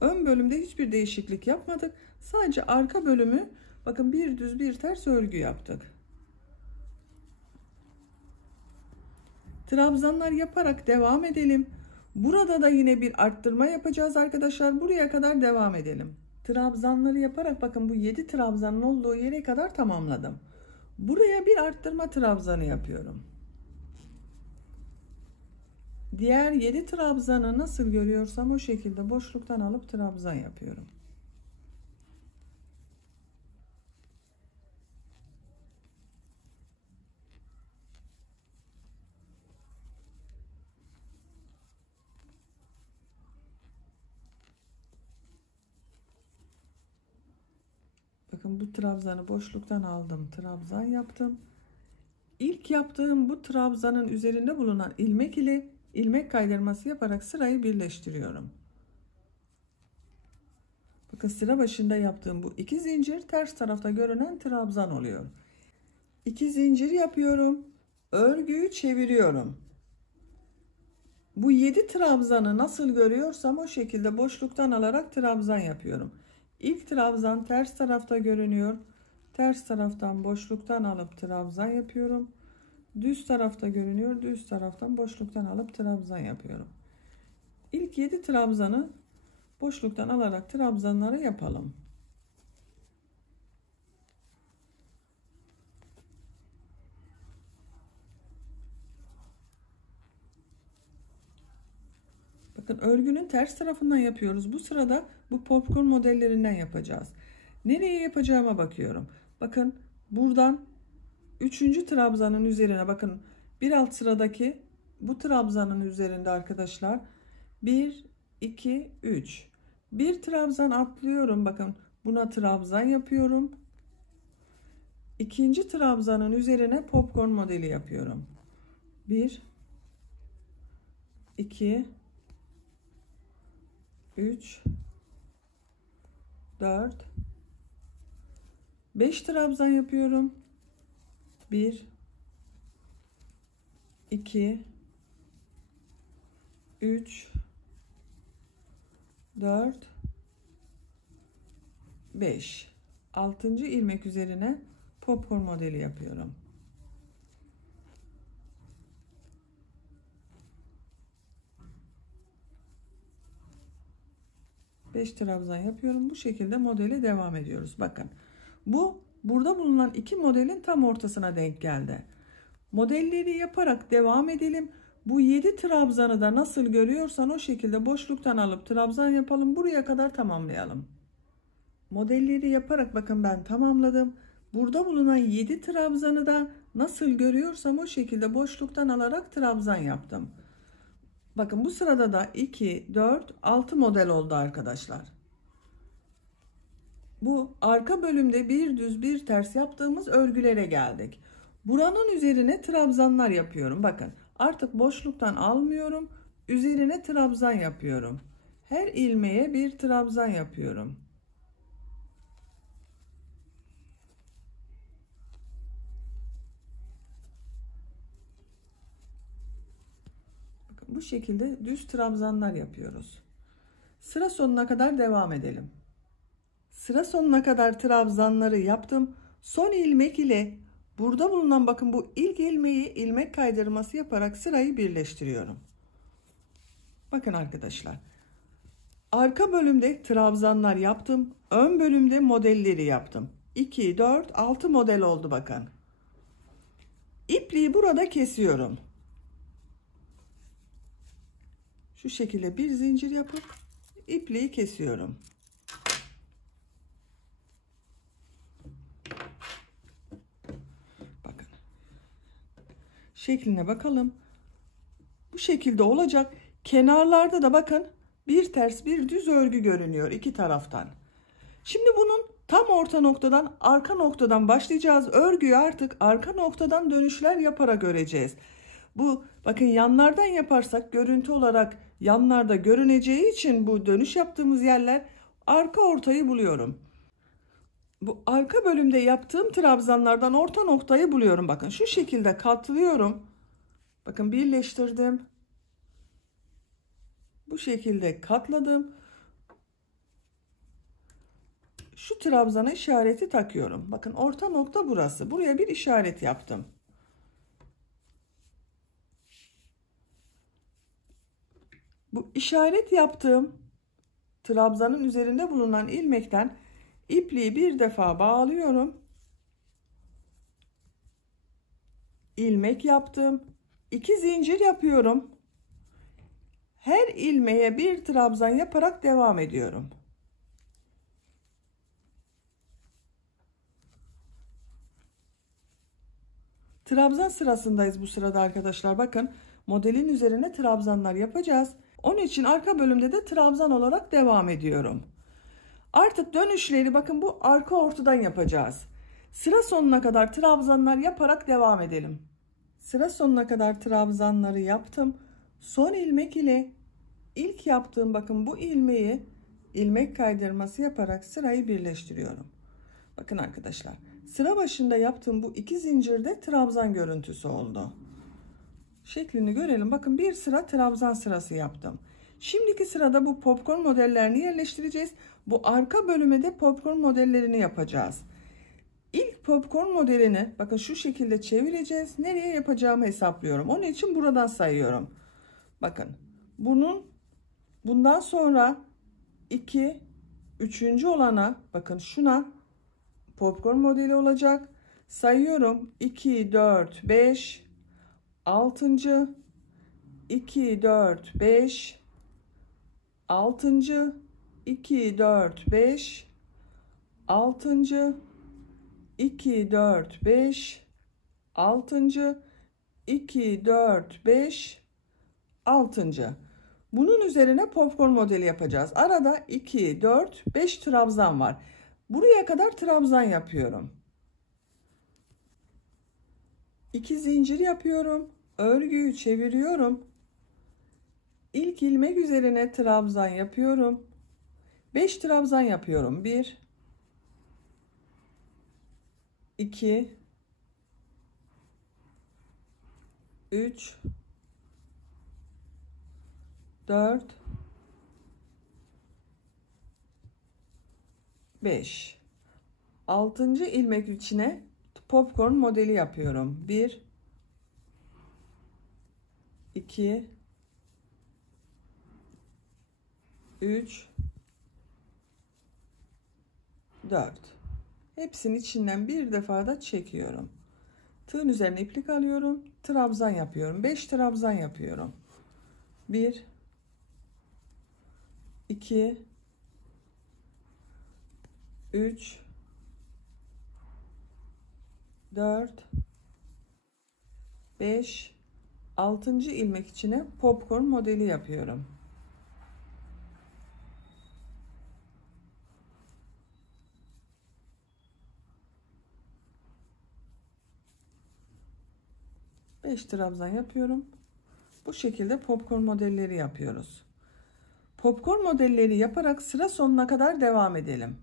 Ön bölümde hiçbir değişiklik yapmadık. Sadece arka bölümü bakın bir düz bir ters örgü yaptık. Trabzanlar yaparak devam edelim. Burada da yine bir arttırma yapacağız arkadaşlar. Buraya kadar devam edelim. Trabzanları yaparak bakın bu 7 trabzanın olduğu yere kadar tamamladım. Buraya bir arttırma trabzanı yapıyorum. Diğer 7 trabzanı nasıl görüyorsam o şekilde boşluktan alıp trabzan yapıyorum. Bakın bu trabzanı boşluktan aldım, trabzan yaptım. İlk yaptığım bu trabzanın üzerinde bulunan ilmek ile ilmek kaydırması yaparak sırayı birleştiriyorum. Bakın sıra başında yaptığım bu 2 zincir ters tarafta görünen trabzan oluyor. 2 zincir yapıyorum. Örgüyü çeviriyorum. Bu 7 trabzanı nasıl görüyorsam o şekilde boşluktan alarak trabzan yapıyorum. İlk trabzan ters tarafta görünüyor. Ters taraftan boşluktan alıp trabzan yapıyorum. Düz tarafta görünüyor. Düz taraftan boşluktan alıp trabzan yapıyorum. İlk 7 trabzanı boşluktan alarak trabzanları yapalım. Bakın örgünün ters tarafından yapıyoruz. Bu sırada bu popcorn modellerinden yapacağız. Nereye yapacağıma bakıyorum. Bakın buradan 3. trabzanın üzerine bakın bir alt sıradaki bu trabzanın üzerinde arkadaşlar 1 2 3 bir trabzan atlıyorum. Bakın buna trabzan yapıyorum. İkinci trabzanın üzerine popcorn modeli yapıyorum. 1 2 3 4 5 trabzan yapıyorum. 1 2 3 4 5. 6. ilmek üzerine popcorn modeli yapıyorum. Beş trabzan yapıyorum. Bu şekilde modele devam ediyoruz. Bakın. Bu burada bulunan iki modelin tam ortasına denk geldi. Modelleri yaparak devam edelim. Bu 7 trabzanı da nasıl görüyorsan o şekilde boşluktan alıp trabzan yapalım. Buraya kadar tamamlayalım. Modelleri yaparak bakın ben tamamladım. Burada bulunan 7 trabzanı da nasıl görüyorsam o şekilde boşluktan alarak trabzan yaptım. Bakın bu sırada da 2, 4, 6 model oldu arkadaşlar. Bu arka bölümde bir düz bir ters yaptığımız örgülere geldik. Buranın üzerine trabzanlar yapıyorum. Bakın artık boşluktan almıyorum. Üzerine trabzan yapıyorum. Her ilmeğe bir trabzan yapıyorum. Bu şekilde düz trabzanlar yapıyoruz. Sıra sonuna kadar devam edelim. Sıra sonuna kadar trabzanları yaptım. Son ilmek ile burada bulunan bakın bu ilk ilmeği ilmek kaydırması yaparak sırayı birleştiriyorum. Bakın arkadaşlar. Arka bölümde trabzanlar yaptım. Ön bölümde modelleri yaptım. 2, 4, 6 model oldu bakın. İpliği burada kesiyorum. Şu şekilde bir zincir yapıp ipliği kesiyorum. Bakın. Şekline bakalım. Bu şekilde olacak. Kenarlarda da bakın bir ters bir düz örgü görünüyor iki taraftan. Şimdi bunun tam orta noktadan arka noktadan başlayacağız. Örgüyü artık arka noktadan dönüşler yaparak öreceğiz. Bu bakın yanlardan yaparsak görüntü olarak yanlarda görüneceği için bu dönüş yaptığımız yerler arka ortayı buluyorum. Bu arka bölümde yaptığım trabzanlardan orta noktayı buluyorum. Bakın şu şekilde katlıyorum. Bakın birleştirdim. Bu şekilde katladım. Şu trabzana işareti takıyorum. Bakın orta nokta burası. Buraya bir işaret yaptım. Bu işaret yaptığım trabzanın üzerinde bulunan ilmekten ipliği bir defa bağlıyorum. İlmek yaptım. 2 zincir yapıyorum. Her ilmeğe bir trabzan yaparak devam ediyorum. Trabzan sırasındayız bu sırada arkadaşlar. Bakın modelin üzerine trabzanlar yapacağız. Onun için arka bölümde de trabzan olarak devam ediyorum. Artık dönüşleri bakın bu arka ortadan yapacağız. Sıra sonuna kadar trabzanlar yaparak devam edelim. Sıra sonuna kadar trabzanları yaptım. Son ilmek ile ilk yaptığım bakın bu ilmeği ilmek kaydırması yaparak sırayı birleştiriyorum. Bakın arkadaşlar sıra başında yaptığım bu 2 zincirde trabzan görüntüsü oldu. Şeklini görelim. Bakın bir sıra trabzan sırası yaptım. Şimdiki sırada bu popcorn modellerini yerleştireceğiz. Bu arka bölüme de popcorn modellerini yapacağız. İlk popcorn modelini bakın şu şekilde çevireceğiz. Nereye yapacağımı hesaplıyorum. Onun için buradan sayıyorum. Bakın bundan sonra 2 3. olana bakın şuna popcorn modeli olacak. Sayıyorum. 2 4 5 6. 2 4 5 6. 2 4 5 6. 2 4 5 6. 2 4 5 6. Bunun üzerine popcorn modeli yapacağız. Arada 2 4 5 trabzan var. Buraya kadar trabzan yapıyorum. 2 zincir yapıyorum. Örgüyü çeviriyorum. İlk ilmek üzerine trabzan yapıyorum. 5 trabzan yapıyorum. 1 2 3 4 5 6. ilmek içine popcorn modeli yapıyorum. 1 2 3 4. Hepsinin içinden bir defa da çekiyorum. Tığın üzerine iplik alıyorum. Trabzan yapıyorum. 5 trabzan yapıyorum. 1 2 3 4 5 6. ilmek içine popcorn modeli yapıyorum. Beş trabzan yapıyorum. Bu şekilde popcorn modelleri yapıyoruz. Popcorn modelleri yaparak sıra sonuna kadar devam edelim.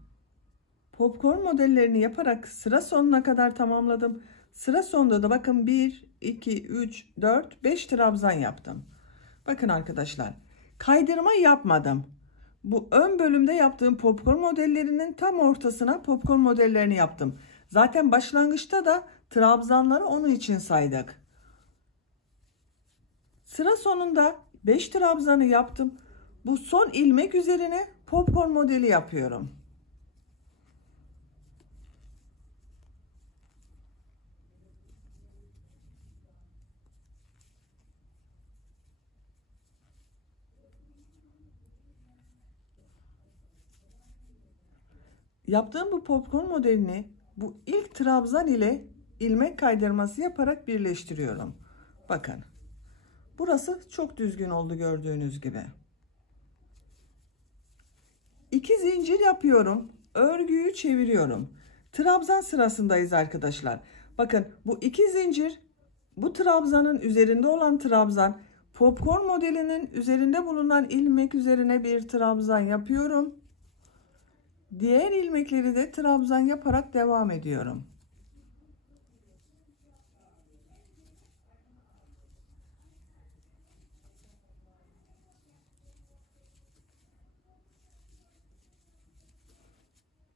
Popcorn modellerini yaparak sıra sonuna kadar tamamladım. Sıra sonunda da bakın 1 2 3 4 5 trabzan yaptım. Bakın arkadaşlar, kaydırma yapmadım. Bu ön bölümde yaptığım popcorn modellerinin tam ortasına popcorn modellerini yaptım. Zaten başlangıçta da trabzanları onun için saydık. Sıra sonunda 5 trabzanı yaptım. Bu son ilmek üzerine popcorn modeli yapıyorum. Yaptığım bu popcorn modelini bu ilk trabzan ile ilmek kaydırması yaparak birleştiriyorum. Bakın. Burası çok düzgün oldu gördüğünüz gibi. 2 zincir yapıyorum. Örgüyü çeviriyorum. Trabzan sırasındayız arkadaşlar. Bakın bu 2 zincir, bu trabzanın üzerinde olan trabzan, popcorn modelinin üzerinde bulunan ilmek üzerine bir trabzan yapıyorum. Diğer ilmekleri de trabzan yaparak devam ediyorum.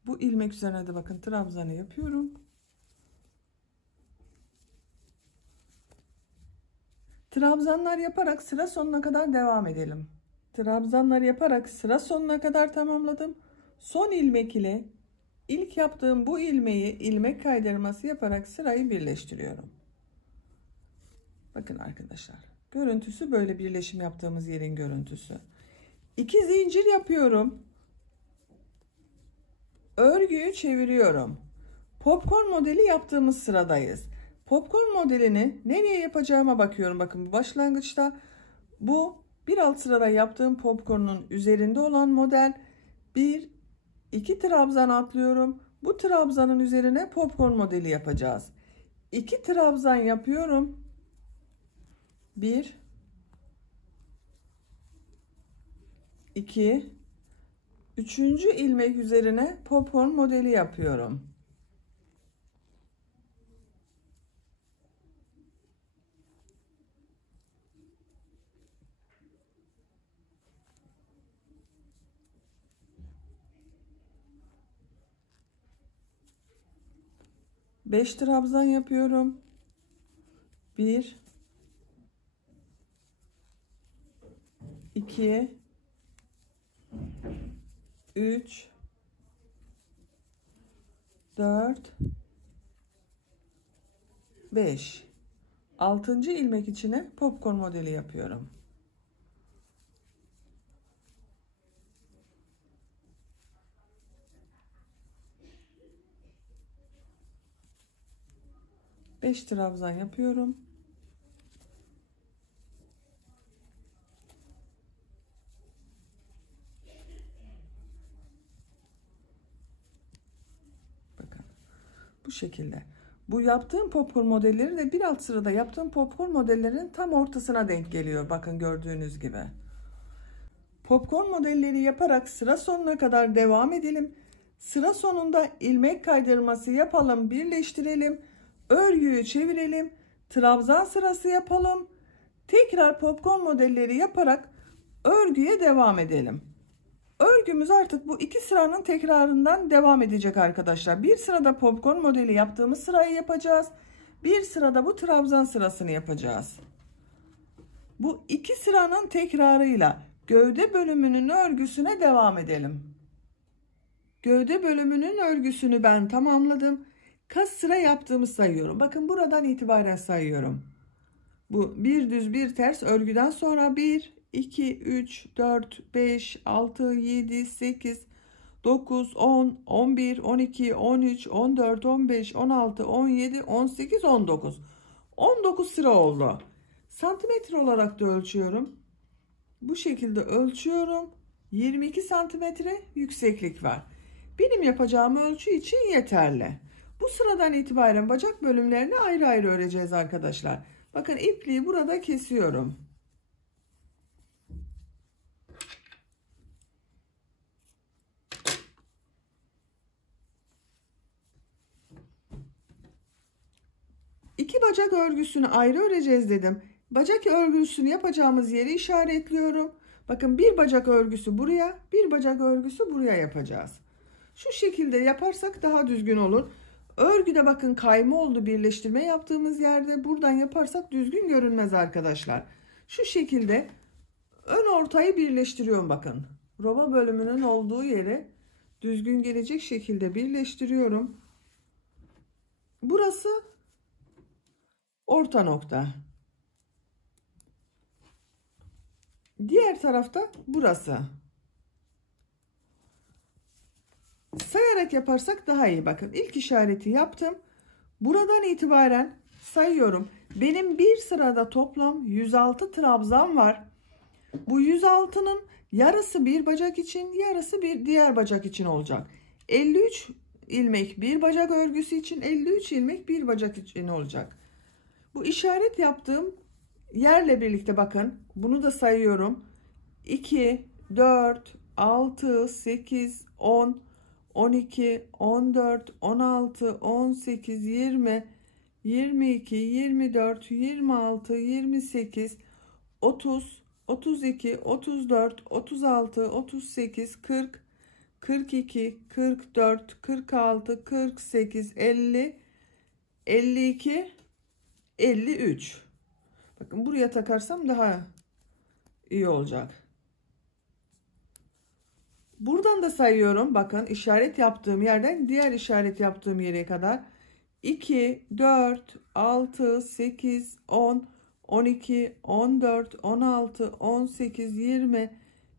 Bu ilmek üzerine de bakın trabzanı yapıyorum. Trabzanlar yaparak sıra sonuna kadar devam edelim. Trabzanlar yaparak sıra sonuna kadar tamamladım. Son ilmek ile ilk yaptığım bu ilmeği ilmek kaydırması yaparak sırayı birleştiriyorum. Bakın arkadaşlar, görüntüsü böyle, birleşim yaptığımız yerin görüntüsü. 2 zincir yapıyorum. Örgüyü çeviriyorum. Popcorn modeli yaptığımız sıradayız. Popcorn modelini nereye yapacağıma bakıyorum. Bakın bu başlangıçta, bu bir alt sırada yaptığım popcorn'un üzerinde olan model. 1 2 trabzan atlıyorum. Bu trabzanın üzerine popcorn modeli yapacağız. 2 trabzan yapıyorum. 1 2 3. ilmek üzerine popcorn modeli yapıyorum. Beş trabzan yapıyorum. 1 2 3 4 5 6. ilmek içine popcorn modeli yapıyorum. Beş trabzan yapıyorum. Bakın bu şekilde. Bu yaptığım popcorn modelleri de bir alt sırada yaptığım popcorn modellerinin tam ortasına denk geliyor. Bakın gördüğünüz gibi. Popcorn modelleri yaparak sıra sonuna kadar devam edelim. Sıra sonunda ilmek kaydırması yapalım, birleştirelim. Örgüyü çevirelim. trabzan sırası yapalım. Tekrar popcorn modelleri yaparak örgüye devam edelim. Örgümüz artık bu 2 sıranın tekrarından devam edecek arkadaşlar. Bir sırada popcorn modeli yaptığımız sırayı yapacağız. Bir sırada bu trabzan sırasını yapacağız. Bu 2 sıranın tekrarıyla gövde bölümünün örgüsüne devam edelim. Gövde bölümünün örgüsünü ben tamamladım. Kaç sıra yaptığımı sayıyorum. Bakın buradan itibaren sayıyorum. Bu bir düz bir ters örgüden sonra 1, 2, 3, 4, 5, 6, 7, 8, 9, 10, 11, 12, 13, 14, 15, 16, 17, 18, 19. 19 sıra oldu. Santimetre olarak da ölçüyorum. Bu şekilde ölçüyorum. 22 santimetre yükseklik var. Benim yapacağım ölçü için yeterli. Bu sıradan itibaren bacak bölümlerini ayrı ayrı öreceğiz arkadaşlar. Bakın ipliği burada kesiyorum. İki bacak örgüsünü ayrı öreceğiz dedim. Bacak örgüsünü yapacağımız yeri işaretliyorum. Bakın bir bacak örgüsü buraya, bir bacak örgüsü buraya yapacağız. Şu şekilde yaparsak daha düzgün olur. Örgüde bakın kayma oldu, birleştirme yaptığımız yerde. Buradan yaparsak düzgün görünmez arkadaşlar. Şu şekilde ön ortayı birleştiriyorum bakın. Roba bölümünün olduğu yeri düzgün gelecek şekilde birleştiriyorum. Burası orta nokta. Diğer tarafta burası. Sayarak yaparsak daha iyi. Bakın ilk işareti yaptım. Buradan itibaren sayıyorum. Benim bir sırada toplam 106 trabzan var. Bu 106'nın yarısı bir bacak için, yarısı bir diğer bacak için olacak. 53 ilmek bir bacak örgüsü için, 53 ilmek bir bacak için olacak. Bu işaret yaptığım yerle birlikte bakın bunu da sayıyorum. 2, 4, 6, 8, 10, 12, 14, 16, 18, 20, 22, 24, 26, 28, 30, 32, 34, 36, 38, 40, 42, 44, 46, 48, 50, 52, 53. Bakın buraya takarsam daha iyi olacak. Buradan da sayıyorum. Bakın işaret yaptığım yerden diğer işaret yaptığım yere kadar. 2, 4, 6, 8, 10, 12, 14, 16, 18, 20,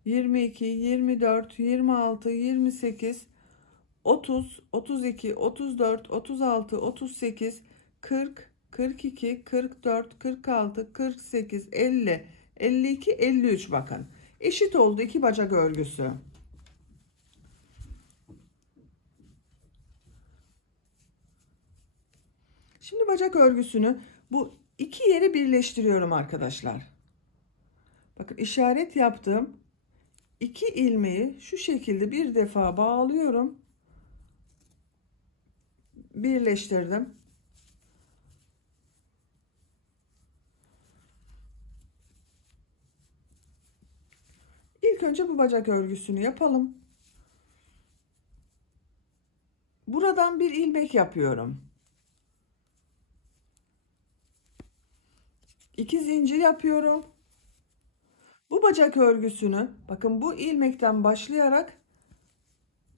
22, 24, 26, 28, 30, 32, 34, 36, 38, 40, 42, 44, 46, 48, 50, 52, 53 bakın. Eşit oldu iki bacak örgüsü. Şimdi bacak örgüsünü bu iki yeri birleştiriyorum arkadaşlar. Bakın işaret yaptım. İki ilmeği şu şekilde bir defa bağlıyorum. Birleştirdim. İlk önce bu bacak örgüsünü yapalım. Buradan bir ilmek yapıyorum. 2 zincir yapıyorum. Bu bacak örgüsünü bakın bu ilmekten başlayarak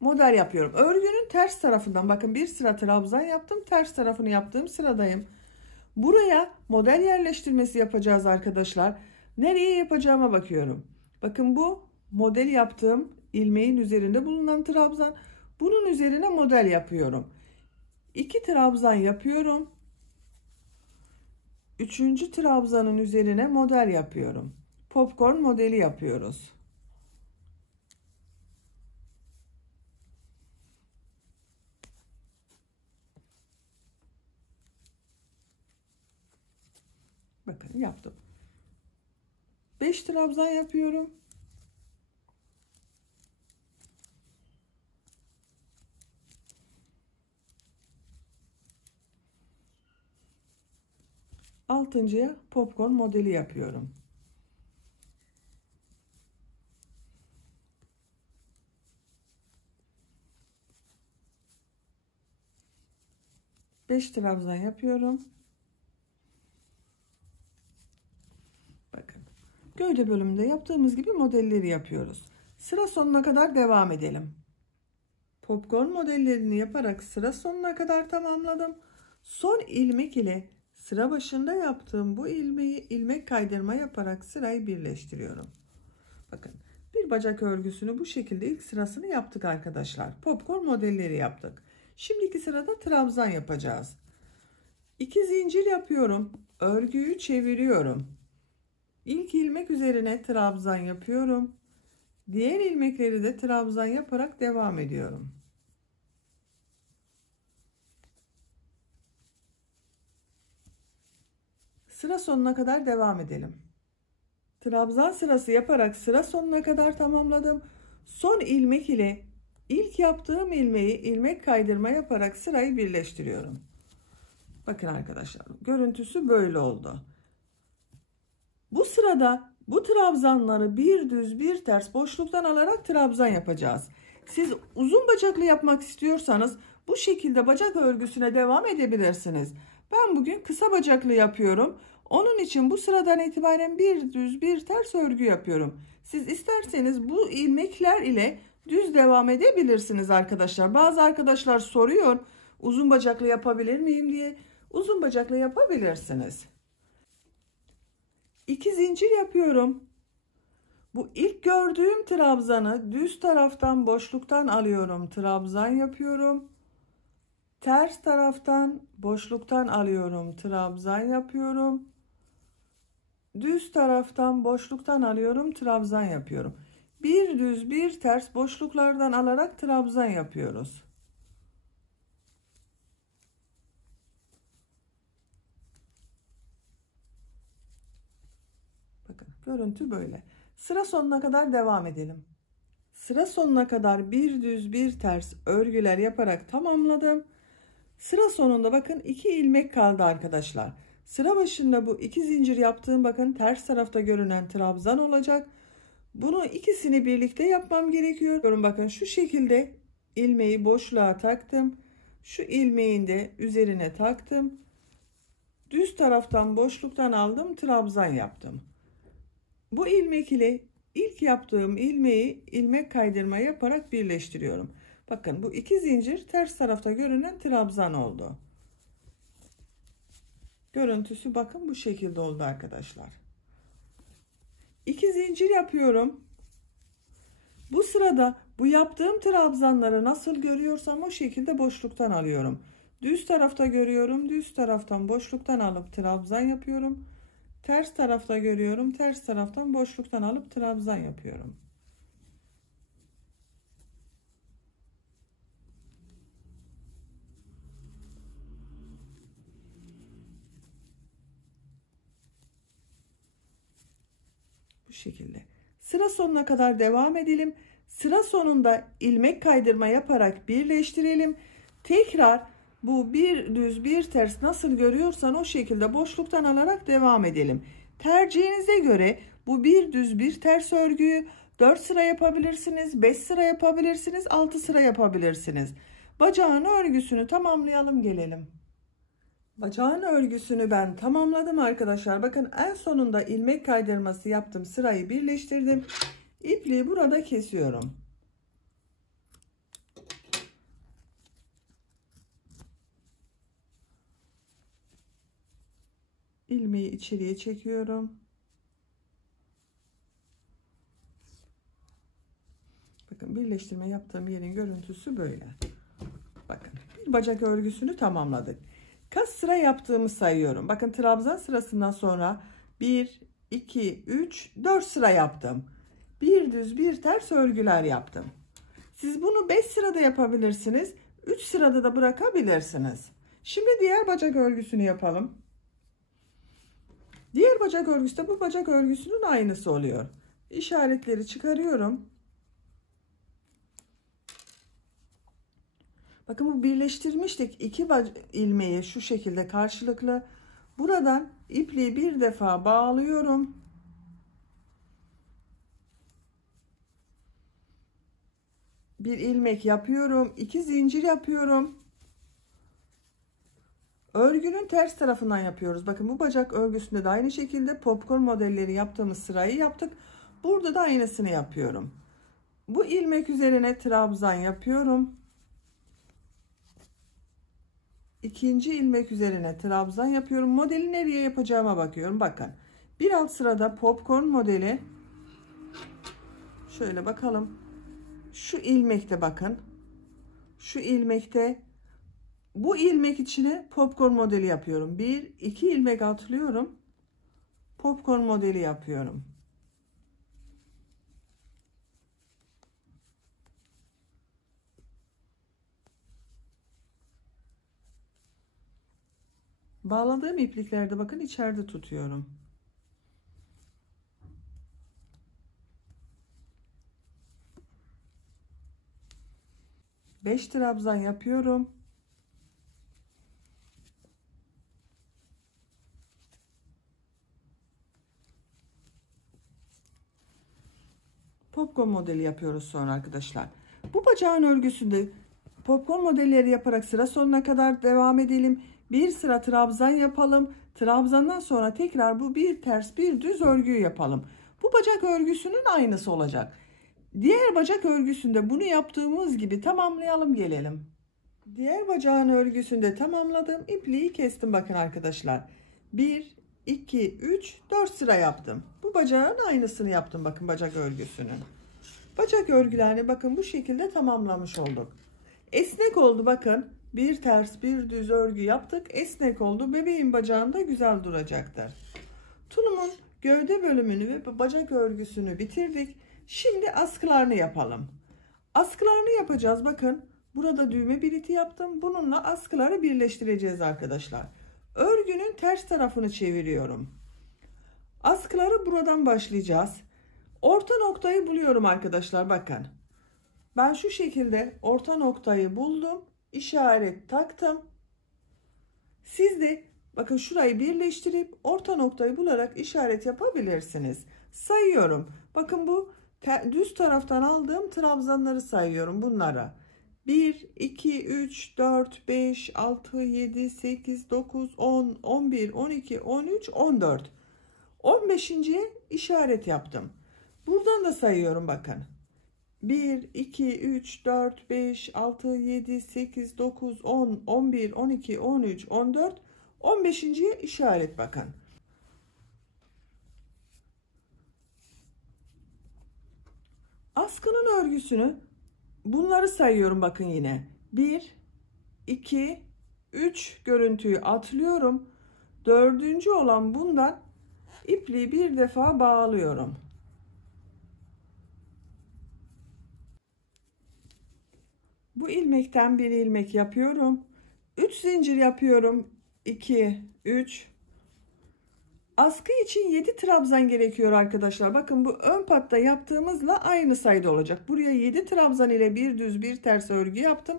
model yapıyorum. Örgünün ters tarafından bakın bir sıra trabzan yaptım. Ters tarafını yaptığım sıradayım. Buraya model yerleştirmesi yapacağız arkadaşlar. Nereye yapacağıma bakıyorum. Bakın bu model yaptığım ilmeğin üzerinde bulunan trabzan. Bunun üzerine model yapıyorum. 2 trabzan yapıyorum. 3. trabzanın üzerine model yapıyorum. Popcorn modeli yapıyoruz. Bakın yaptım. 5 trabzan yapıyorum. Altıncıya popcorn modeli yapıyorum. Beş trabzan yapıyorum. Bakın. Gövde bölümünde yaptığımız gibi modelleri yapıyoruz. Sıra sonuna kadar devam edelim. Popcorn modellerini yaparak sıra sonuna kadar tamamladım. Son ilmek ile sıra başında yaptığım bu ilmeği ilmek kaydırma yaparak sırayı birleştiriyorum. Bakın, bir bacak örgüsünü bu şekilde ilk sırasını yaptık arkadaşlar. Popcorn modelleri yaptık. Şimdiki sırada trabzan yapacağız. 2 zincir yapıyorum. Örgüyü çeviriyorum. İlk ilmek üzerine trabzan yapıyorum. Diğer ilmekleri de trabzan yaparak devam ediyorum. Sıra sonuna kadar devam edelim. Trabzan sırası yaparak sıra sonuna kadar tamamladım. Son ilmek ile ilk yaptığım ilmeği ilmek kaydırma yaparak sırayı birleştiriyorum. Bakın arkadaşlar, görüntüsü böyle oldu. Bu sırada bu trabzanları bir düz bir ters boşluktan alarak trabzan yapacağız. Siz uzun bacaklı yapmak istiyorsanız bu şekilde bacak örgüsüne devam edebilirsiniz. Ben bugün kısa bacaklı yapıyorum. Onun için bu sıradan itibaren bir düz bir ters örgü yapıyorum. Siz isterseniz bu ilmekler ile düz devam edebilirsiniz arkadaşlar. Bazı arkadaşlar soruyor, uzun bacaklı yapabilir miyim diye. Uzun bacaklı yapabilirsiniz. 2 zincir yapıyorum. Bu ilk gördüğüm trabzanı düz taraftan boşluktan alıyorum. Trabzan yapıyorum. Ters taraftan boşluktan alıyorum. Trabzan yapıyorum. Düz taraftan boşluktan alıyorum. Trabzan yapıyorum. Bir düz bir ters boşluklardan alarak trabzan yapıyoruz. Bakın, görüntü böyle. Sıra sonuna kadar devam edelim. Sıra sonuna kadar bir düz bir ters örgüler yaparak tamamladım. Sıra sonunda bakın 2 ilmek kaldı arkadaşlar. Sıra başında bu 2 zincir yaptığım, bakın ters tarafta görünen trabzan olacak. Bunu ikisini birlikte yapmam gerekiyor. Bakın şu şekilde ilmeği boşluğa taktım. Şu ilmeğin de üzerine taktım. Düz taraftan boşluktan aldım, trabzan yaptım. Bu ilmek ile ilk yaptığım ilmeği ilmek kaydırma yaparak birleştiriyorum. Bakın, bu 2 zincir ters tarafta görünen trabzan oldu. Görüntüsü bakın bu şekilde oldu arkadaşlar. 2 zincir yapıyorum. Bu sırada bu yaptığım trabzanları nasıl görüyorsam o şekilde boşluktan alıyorum. Düz tarafta görüyorum. Düz taraftan boşluktan alıp trabzan yapıyorum. Ters tarafta görüyorum. Ters taraftan boşluktan alıp trabzan yapıyorum. Bu şekilde. Sıra sonuna kadar devam edelim. Sıra sonunda ilmek kaydırma yaparak birleştirelim. Tekrar bu bir düz bir ters nasıl görüyorsan o şekilde boşluktan alarak devam edelim. Tercihinize göre bu bir düz bir ters örgüyü 4 sıra yapabilirsiniz, 5 sıra yapabilirsiniz, 6 sıra yapabilirsiniz. Bacağın örgüsünü tamamlayalım, gelelim. Bacağın örgüsünü ben tamamladım arkadaşlar. Bakın, en sonunda ilmek kaydırması yaptım. Sırayı birleştirdim. İpliği burada kesiyorum. İlmeği içeriye çekiyorum. Bakın, birleştirme yaptığım yerin görüntüsü böyle. Bakın, bir bacak örgüsünü tamamladık. Kaç sıra yaptığımı sayıyorum. Bakın, trabzan sırasından sonra 1, 2, 3, 4 sıra yaptım. Bir düz bir ters örgüler yaptım. Siz bunu 5 sırada yapabilirsiniz. 3 sırada da bırakabilirsiniz. Şimdi diğer bacak örgüsünü yapalım. Diğer bacak örgüsü de bu bacak örgüsünün aynısı oluyor. İşaretleri çıkarıyorum. Bakın, bu birleştirmiştik. 2 ilmeği şu şekilde karşılıklı. Buradan ipliği bir defa bağlıyorum. Bir ilmek yapıyorum. 2 zincir yapıyorum. Örgünün ters tarafından yapıyoruz. Bakın bu bacak örgüsünde de aynı şekilde popcorn modelleri yaptığımız sırayı yaptık. Burada da aynısını yapıyorum. Bu ilmek üzerine trabzan yapıyorum. İkinci ilmek üzerine trabzan yapıyorum. Modeli nereye yapacağıma bakıyorum. Bakın. Bir alt sırada popcorn modeli. Şöyle bakalım. Şu ilmekte bakın. Şu ilmekte bu ilmek içine popcorn modeli yapıyorum. 1-2 ilmek atlıyorum. Popcorn modeli yapıyorum. Bağladığım ipliklerde bakın içeride tutuyorum. Beş trabzan yapıyorum. Popcorn modeli yapıyoruz sonra arkadaşlar. Bu bacağın örgüsünde popcorn modelleri yaparak sıra sonuna kadar devam edelim. Bir sıra trabzan yapalım. Trabzandan sonra tekrar bu bir ters bir düz örgüyü yapalım. Bu bacak örgüsünün aynısı olacak. Diğer bacak örgüsünde bunu yaptığımız gibi tamamlayalım gelelim. Diğer bacağın örgüsünde tamamladım. İpliği kestim bakın arkadaşlar. 1, 2, 3, 4 sıra yaptım. Bu bacağın aynısını yaptım bakın bacak örgüsünün. Bacak örgülerini bakın bu şekilde tamamlamış olduk. Esnek oldu bakın. Bir ters bir düz örgü yaptık. Esnek oldu. Bebeğin bacağında güzel duracaktır. Tulumun gövde bölümünü ve bacak örgüsünü bitirdik. Şimdi askılarını yapalım. Askılarını yapacağız. Bakın burada düğme biliti yaptım. Bununla askıları birleştireceğiz arkadaşlar. Örgünün ters tarafını çeviriyorum. Askıları buradan başlayacağız. Orta noktayı buluyorum arkadaşlar. Bakın. Ben şu şekilde orta noktayı buldum. İşaret taktım. Siz de bakın şurayı birleştirip orta noktayı bularak işaret yapabilirsiniz. Sayıyorum. Bakın bu düz taraftan aldığım trabzanları sayıyorum bunlara. 1, 2, 3, 4, 5, 6, 7, 8, 9, 10, 11, 12, 13, 14. 15.'ye işaret yaptım. Buradan da sayıyorum bakın. 1, 2, 3, 4, 5, 6, 7, 8, 9, 10, 11, 12, 13, 14. 15.'ye işaret bakın. Askının örgüsünü bunları sayıyorum bakın yine. 1, 2, 3 görüntüyü atlıyorum. Dördüncü olan bundan ipliği bir defa bağlıyorum. Bu ilmekten bir ilmek yapıyorum. 3 zincir yapıyorum. 2, 3. Askı için 7 trabzan gerekiyor arkadaşlar. Bakın bu ön patta yaptığımızla aynı sayıda olacak. Buraya 7 trabzan ile bir düz bir ters örgü yaptım.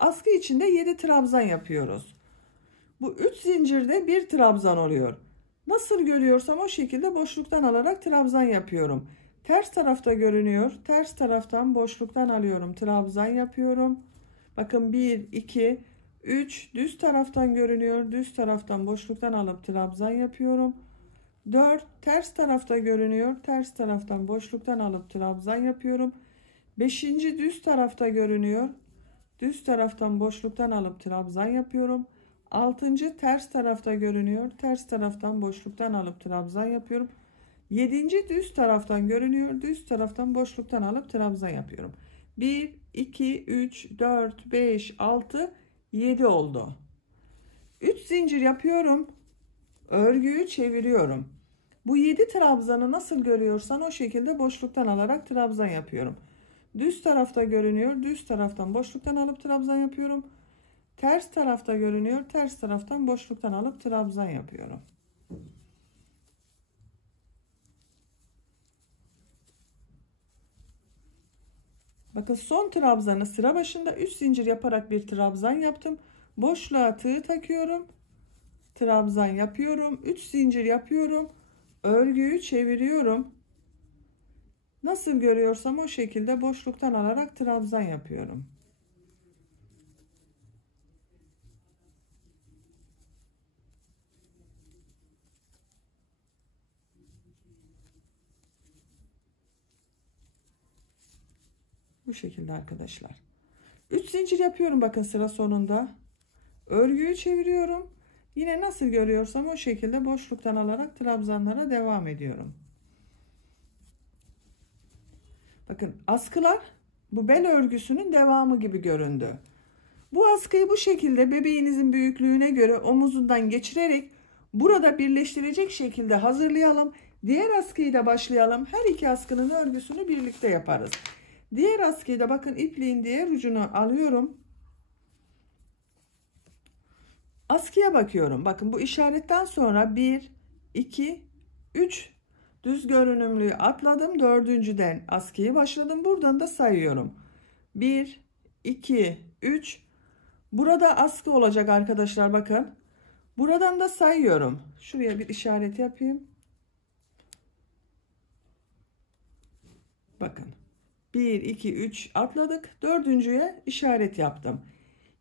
Askı için de 7 trabzan yapıyoruz. Bu 3 zincirde bir trabzan oluyor. Nasıl görüyorsam o şekilde boşluktan alarak trabzan yapıyorum. Ters tarafta görünüyor. Ters taraftan boşluktan alıyorum. Trabzan yapıyorum. Bakın 1, 2, 3 düz taraftan görünüyor. Düz taraftan boşluktan alıp trabzan yapıyorum. 4 ters tarafta görünüyor. Ters taraftan boşluktan alıp trabzan yapıyorum. 5. düz tarafta görünüyor. Düz taraftan boşluktan alıp trabzan yapıyorum. 6. ters tarafta görünüyor. Ters taraftan boşluktan alıp trabzan yapıyorum. 7. düz taraftan görünüyor. Düz taraftan boşluktan alıp trabzan yapıyorum. 1, 2, 3, 4, 5, 6, 7 oldu. 3 zincir yapıyorum. Örgüyü çeviriyorum. Bu 7 trabzanı nasıl görüyorsan o şekilde boşluktan alarak trabzan yapıyorum. Düz tarafta görünüyor. Düz taraftan boşluktan alıp trabzan yapıyorum. Ters tarafta görünüyor. Ters taraftan boşluktan alıp trabzan yapıyorum. Bakın son trabzanı sıra başında 3 zincir yaparak bir trabzan yaptım. Boşluğa tığ takıyorum. trabzan yapıyorum. 3 zincir yapıyorum. Örgüyü çeviriyorum. Nasıl görüyorsam o şekilde boşluktan alarak trabzan yapıyorum. Bu şekilde arkadaşlar. 3 zincir yapıyorum bakın sıra sonunda. Örgüyü çeviriyorum. Yine nasıl görüyorsam o şekilde boşluktan alarak trabzanlara devam ediyorum. Bakın askılar bu bel örgüsünün devamı gibi göründü. Bu askıyı bu şekilde bebeğinizin büyüklüğüne göre omuzundan geçirerek burada birleştirecek şekilde hazırlayalım. Diğer askıyı da başlayalım. Her iki askının örgüsünü birlikte yaparız. Diğer askıyı da bakın ipliğin diğer ucunu alıyorum. Askıya bakıyorum. Bakın bu işaretten sonra 1, 2, 3 düz görünümlüğü atladım. Dördüncüden askıyı başladım. Buradan da sayıyorum. 1, 2, 3. Burada askı olacak arkadaşlar bakın. Buradan da sayıyorum. Şuraya bir işaret yapayım. Bakın. 1, 2, 3 atladık. Dördüncüye işaret yaptım.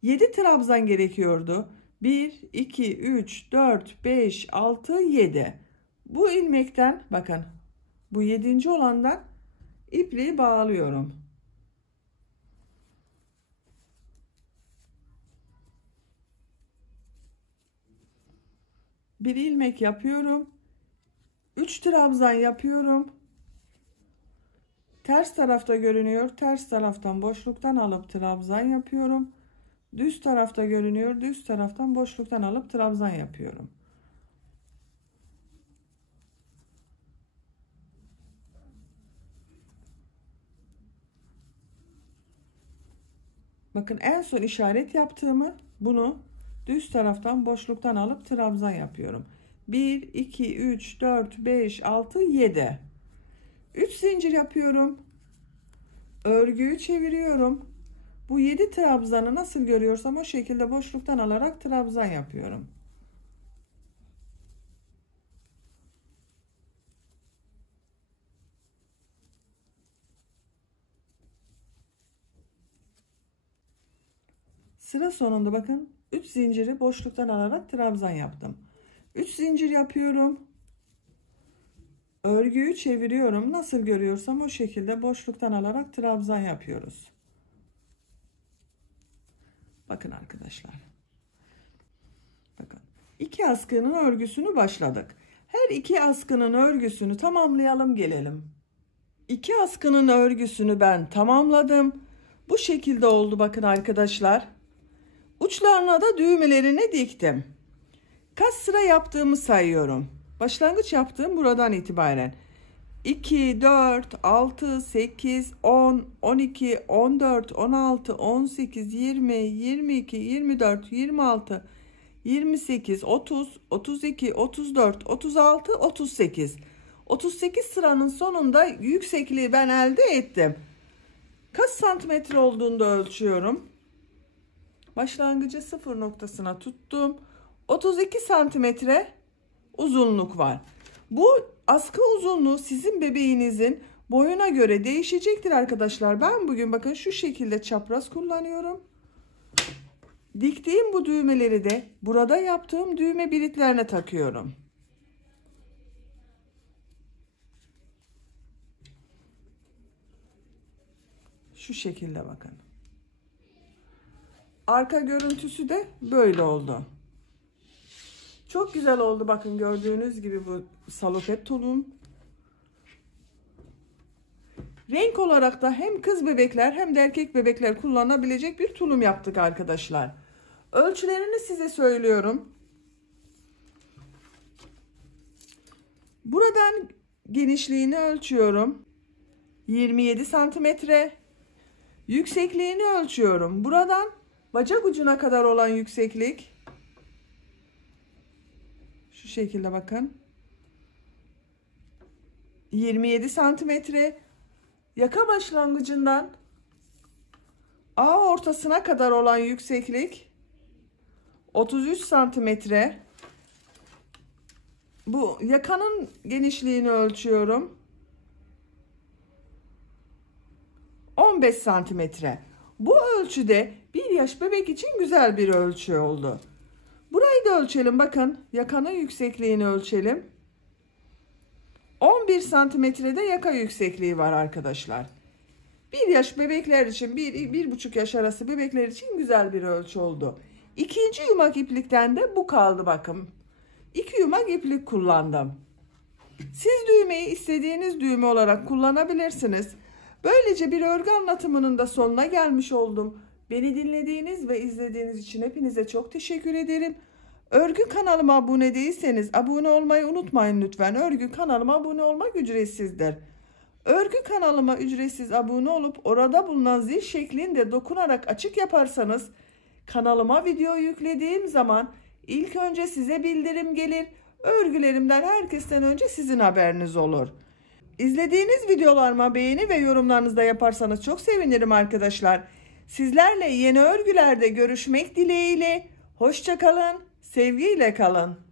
7 trabzan gerekiyordu. 1, 2, 3, 4, 5, 6, 7. Bu ilmekten bakın. Bu 7. olandan ipliği bağlıyorum. Bir ilmek yapıyorum. 3 trabzan yapıyorum. Ters tarafta görünüyor. Ters taraftan boşluktan alıp trabzan yapıyorum. Düz tarafta görünüyor. Düz taraftan boşluktan alıp trabzan yapıyorum. Bakın en son işaret yaptığımı bunu düz taraftan boşluktan alıp trabzan yapıyorum. 1, 2, 3, 4, 5, 6, 7. 3 zincir yapıyorum. Örgüyü çeviriyorum. Bu 7 trabzanı nasıl görüyorsam o şekilde boşluktan alarak trabzan yapıyorum. Sıra sonunda bakın 3 zinciri boşluktan alarak trabzan yaptım. 3 zincir yapıyorum. Örgüyü çeviriyorum. Nasıl görüyorsam o şekilde boşluktan alarak trabzan yapıyoruz. Bakın arkadaşlar. Bakın. 2 askının örgüsünü başladık. Her 2 askının örgüsünü tamamlayalım gelelim. 2 askının örgüsünü ben tamamladım. Bu şekilde oldu bakın arkadaşlar. Uçlarına da düğmelerini diktim. Kaç sıra yaptığımı sayıyorum. Başlangıç yaptığım buradan itibaren 2, 4, 6, 8, 10, 12, 14, 16, 18, 20, 22, 24, 26, 28, 30, 32, 34, 36, 38. 38 sıranın sonunda yüksekliği ben elde ettim. Kaç santimetre olduğunu da ölçüyorum. Başlangıcı sıfır noktasına tuttum. 32 santimetre uzunluk var. Bu askı uzunluğu sizin bebeğinizin boyuna göre değişecektir arkadaşlar. Ben bugün bakın şu şekilde çapraz kullanıyorum. Diktiğim bu düğmeleri de burada yaptığım düğme biritlerine takıyorum. Şu şekilde bakın. Arka görüntüsü de böyle oldu. Çok güzel oldu bakın gördüğünüz gibi bu salopet tulum. Renk olarak da hem kız bebekler hem de erkek bebekler kullanabilecek bir tulum yaptık arkadaşlar. Ölçülerini size söylüyorum. Buradan genişliğini ölçüyorum. 27 santimetre. Yüksekliğini ölçüyorum. Buradan bacak ucuna kadar olan yükseklik. Şu şekilde bakın. 27 santimetre. Yaka başlangıcından A ortasına kadar olan yükseklik 33 santimetre. Bu yakanın genişliğini ölçüyorum. 15 santimetre. Bu ölçüde 1 yaş bebek için güzel bir ölçü oldu. Burayı da ölçelim. Bakın yakanın yüksekliğini ölçelim. 11 santimetrede yaka yüksekliği var arkadaşlar. 1 yaş bebekler için, 1-1,5 yaş arası bebekler için güzel bir ölçü oldu. İkinci yumak iplikten de bu kaldı bakın. 2 yumak iplik kullandım. Siz düğmeyi istediğiniz düğme olarak kullanabilirsiniz. Böylece bir örgü anlatımının da sonuna gelmiş oldum. Beni dinlediğiniz ve izlediğiniz için hepinize çok teşekkür ederim. Örgü kanalıma abone değilseniz abone olmayı unutmayın lütfen. Örgü kanalıma abone olmak ücretsizdir. Örgü kanalıma ücretsiz abone olup orada bulunan zil şeklinde dokunarak açık yaparsanız kanalıma video yüklediğim zaman ilk önce size bildirim gelir. Örgülerimden herkesten önce sizin haberiniz olur. İzlediğiniz videolarıma beğeni ve yorumlarınızı da yaparsanız çok sevinirim arkadaşlar. Sizlerle yeni örgülerde görüşmek dileğiyle. Hoşça kalın, sevgiyle kalın.